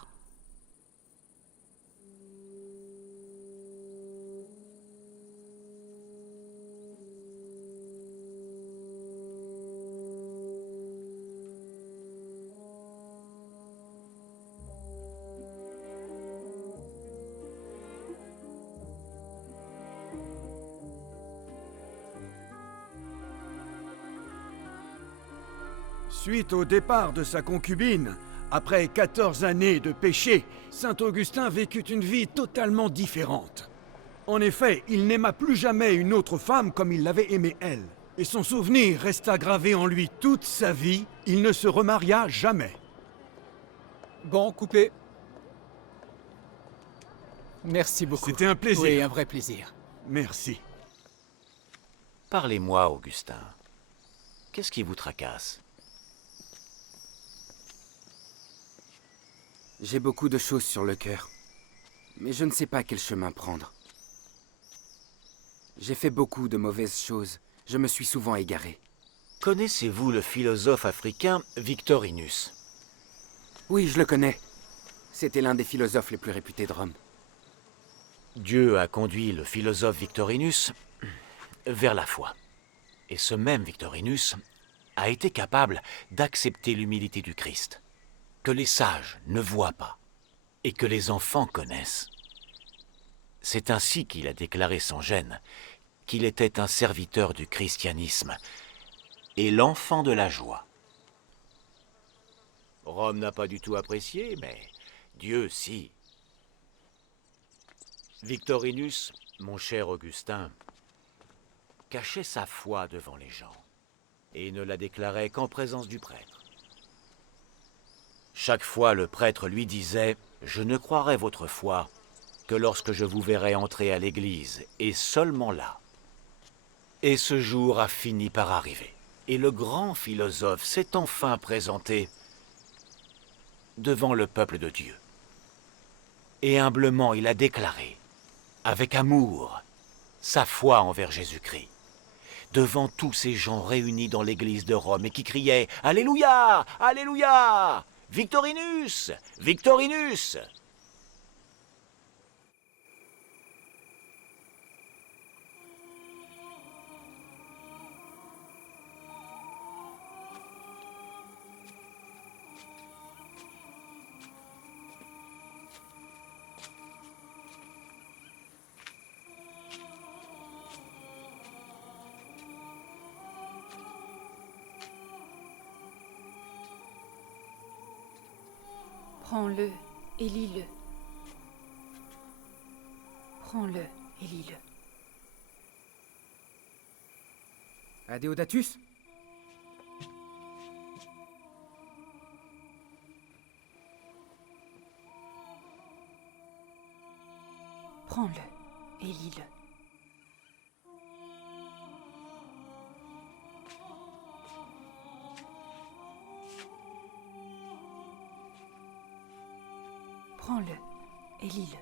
Suite au départ de sa concubine, après 14 années de péché, saint Augustin vécut une vie totalement différente. En effet, il n'aima plus jamais une autre femme comme il l'avait aimée elle. Et son souvenir resta gravé en lui toute sa vie, il ne se remaria jamais. Bon, coupé. Merci beaucoup. C'était un plaisir. Oui, un vrai plaisir. Merci. Parlez-moi, Augustin. Qu'est-ce qui vous tracasse? J'ai beaucoup de choses sur le cœur, mais je ne sais pas quel chemin prendre. J'ai fait beaucoup de mauvaises choses. Je me suis souvent égaré. Connaissez-vous le philosophe africain Victorinus? Oui, je le connais. C'était l'un des philosophes les plus réputés de Rome. Dieu a conduit le philosophe Victorinus vers la foi. Et ce même Victorinus a été capable d'accepter l'humilité du Christ, que les sages ne voient pas et que les enfants connaissent. C'est ainsi qu'il a déclaré sans gêne qu'il était un serviteur du christianisme et l'enfant de la joie. Rome n'a pas du tout apprécié, mais Dieu, si. Victorinus, mon cher Augustin, cachait sa foi devant les gens et ne la déclarait qu'en présence du prêtre. Chaque fois, le prêtre lui disait « Je ne croirai votre foi que lorsque je vous verrai entrer à l'église, et seulement là. » Et ce jour a fini par arriver. Et le grand philosophe s'est enfin présenté devant le peuple de Dieu. Et humblement, il a déclaré, avec amour, sa foi envers Jésus-Christ, devant tous ces gens réunis dans l'église de Rome et qui criaient « Alléluia! Alléluia! Victorinus! Victorinus !» Prends-le et lis-le. Prends-le et lis-le. Adéodatus? Prends-le et lis-le. Prends-le et lis-le.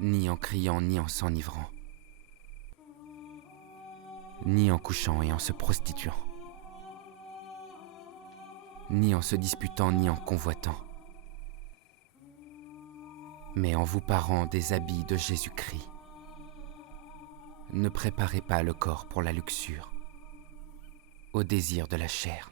Ni en criant, ni en s'enivrant. Ni en couchant et en se prostituant. Ni en se disputant, ni en convoitant. Mais en vous parant des habits de Jésus-Christ. Ne préparez pas le corps pour la luxure, au désir de la chair.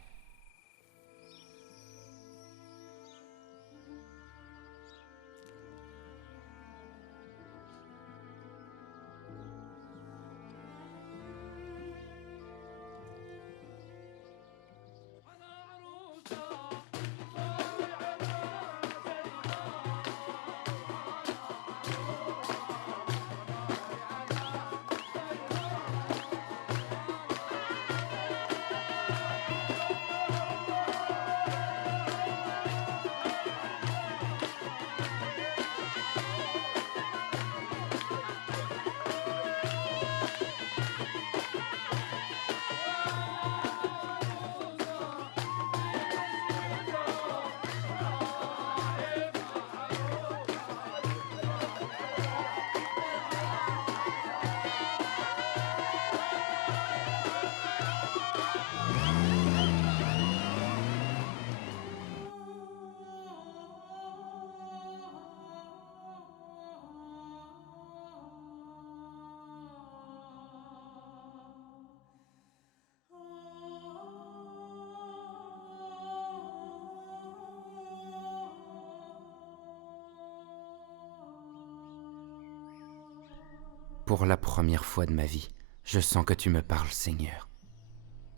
Pour la première fois de ma vie, je sens que tu me parles, Seigneur.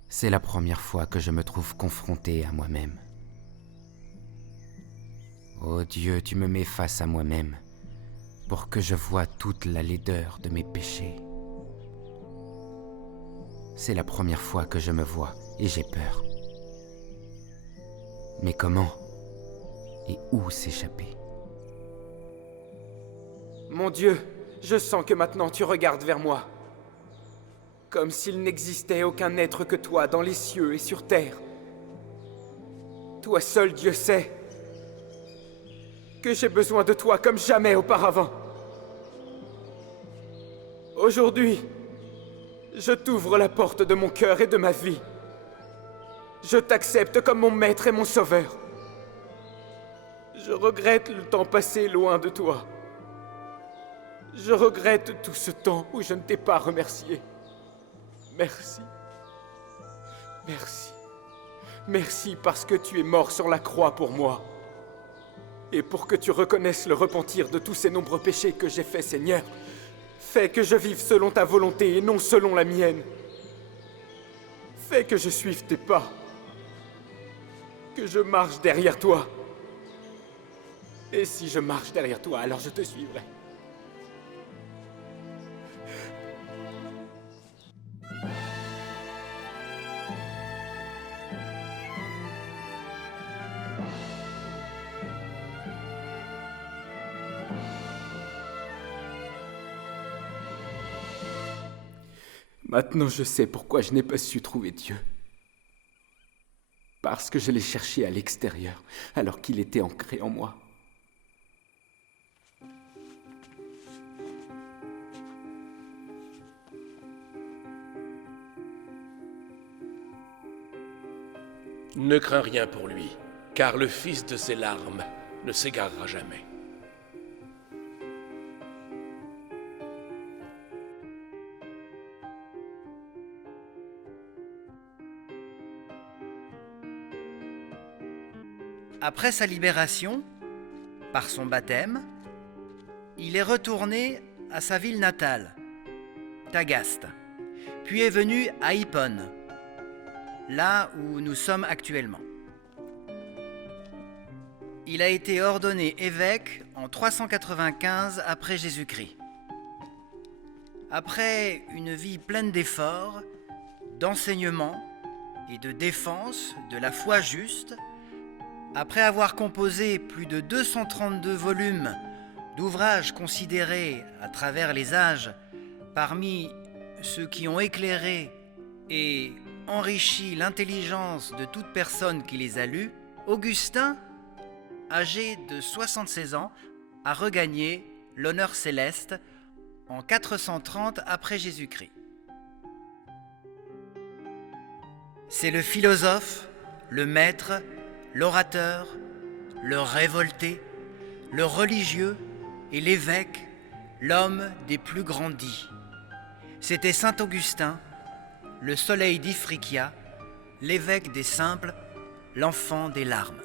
C'est la première fois que je me trouve confronté à moi-même. Ô Dieu, tu me mets face à moi-même pour que je voie toute la laideur de mes péchés. C'est la première fois que je me vois et j'ai peur. Mais comment et où s'échapper? Mon Dieu, je sens que maintenant tu regardes vers moi. Comme s'il n'existait aucun être que toi dans les cieux et sur terre. Toi seul, Dieu sait que j'ai besoin de toi comme jamais auparavant. Aujourd'hui, je t'ouvre la porte de mon cœur et de ma vie. Je t'accepte comme mon maître et mon sauveur. Je regrette le temps passé loin de toi. Je regrette tout ce temps où je ne t'ai pas remercié. Merci. Merci. Merci parce que tu es mort sur la croix pour moi. Et pour que tu reconnaisses le repentir de tous ces nombreux péchés que j'ai faits, Seigneur. Fais que je vive selon ta volonté et non selon la mienne. Fais que je suive tes pas. Que je marche derrière toi. Et si je marche derrière toi, alors je te suivrai. Maintenant, je sais pourquoi je n'ai pas su trouver Dieu. Parce que je l'ai cherché à l'extérieur, alors qu'il était ancré en moi. Ne crains rien pour lui, car le fils de ses larmes ne s'égarera jamais. Après sa libération, par son baptême, il est retourné à sa ville natale, Tagaste, puis est venu à Hippone, là où nous sommes actuellement. Il a été ordonné évêque en 395 après Jésus-Christ. Après une vie pleine d'efforts, d'enseignement et de défense de la foi juste, après avoir composé plus de 232 volumes d'ouvrages considérés à travers les âges parmi ceux qui ont éclairé et enrichi l'intelligence de toute personne qui les a lus, Augustin, âgé de 76 ans, a regagné l'honneur céleste en 430 après Jésus-Christ. C'est le philosophe, le maître, l'orateur, le révolté, le religieux et l'évêque, l'homme des plus grandis. C'était saint Augustin, le soleil d'Ifriqiya, l'évêque des simples, l'enfant des larmes.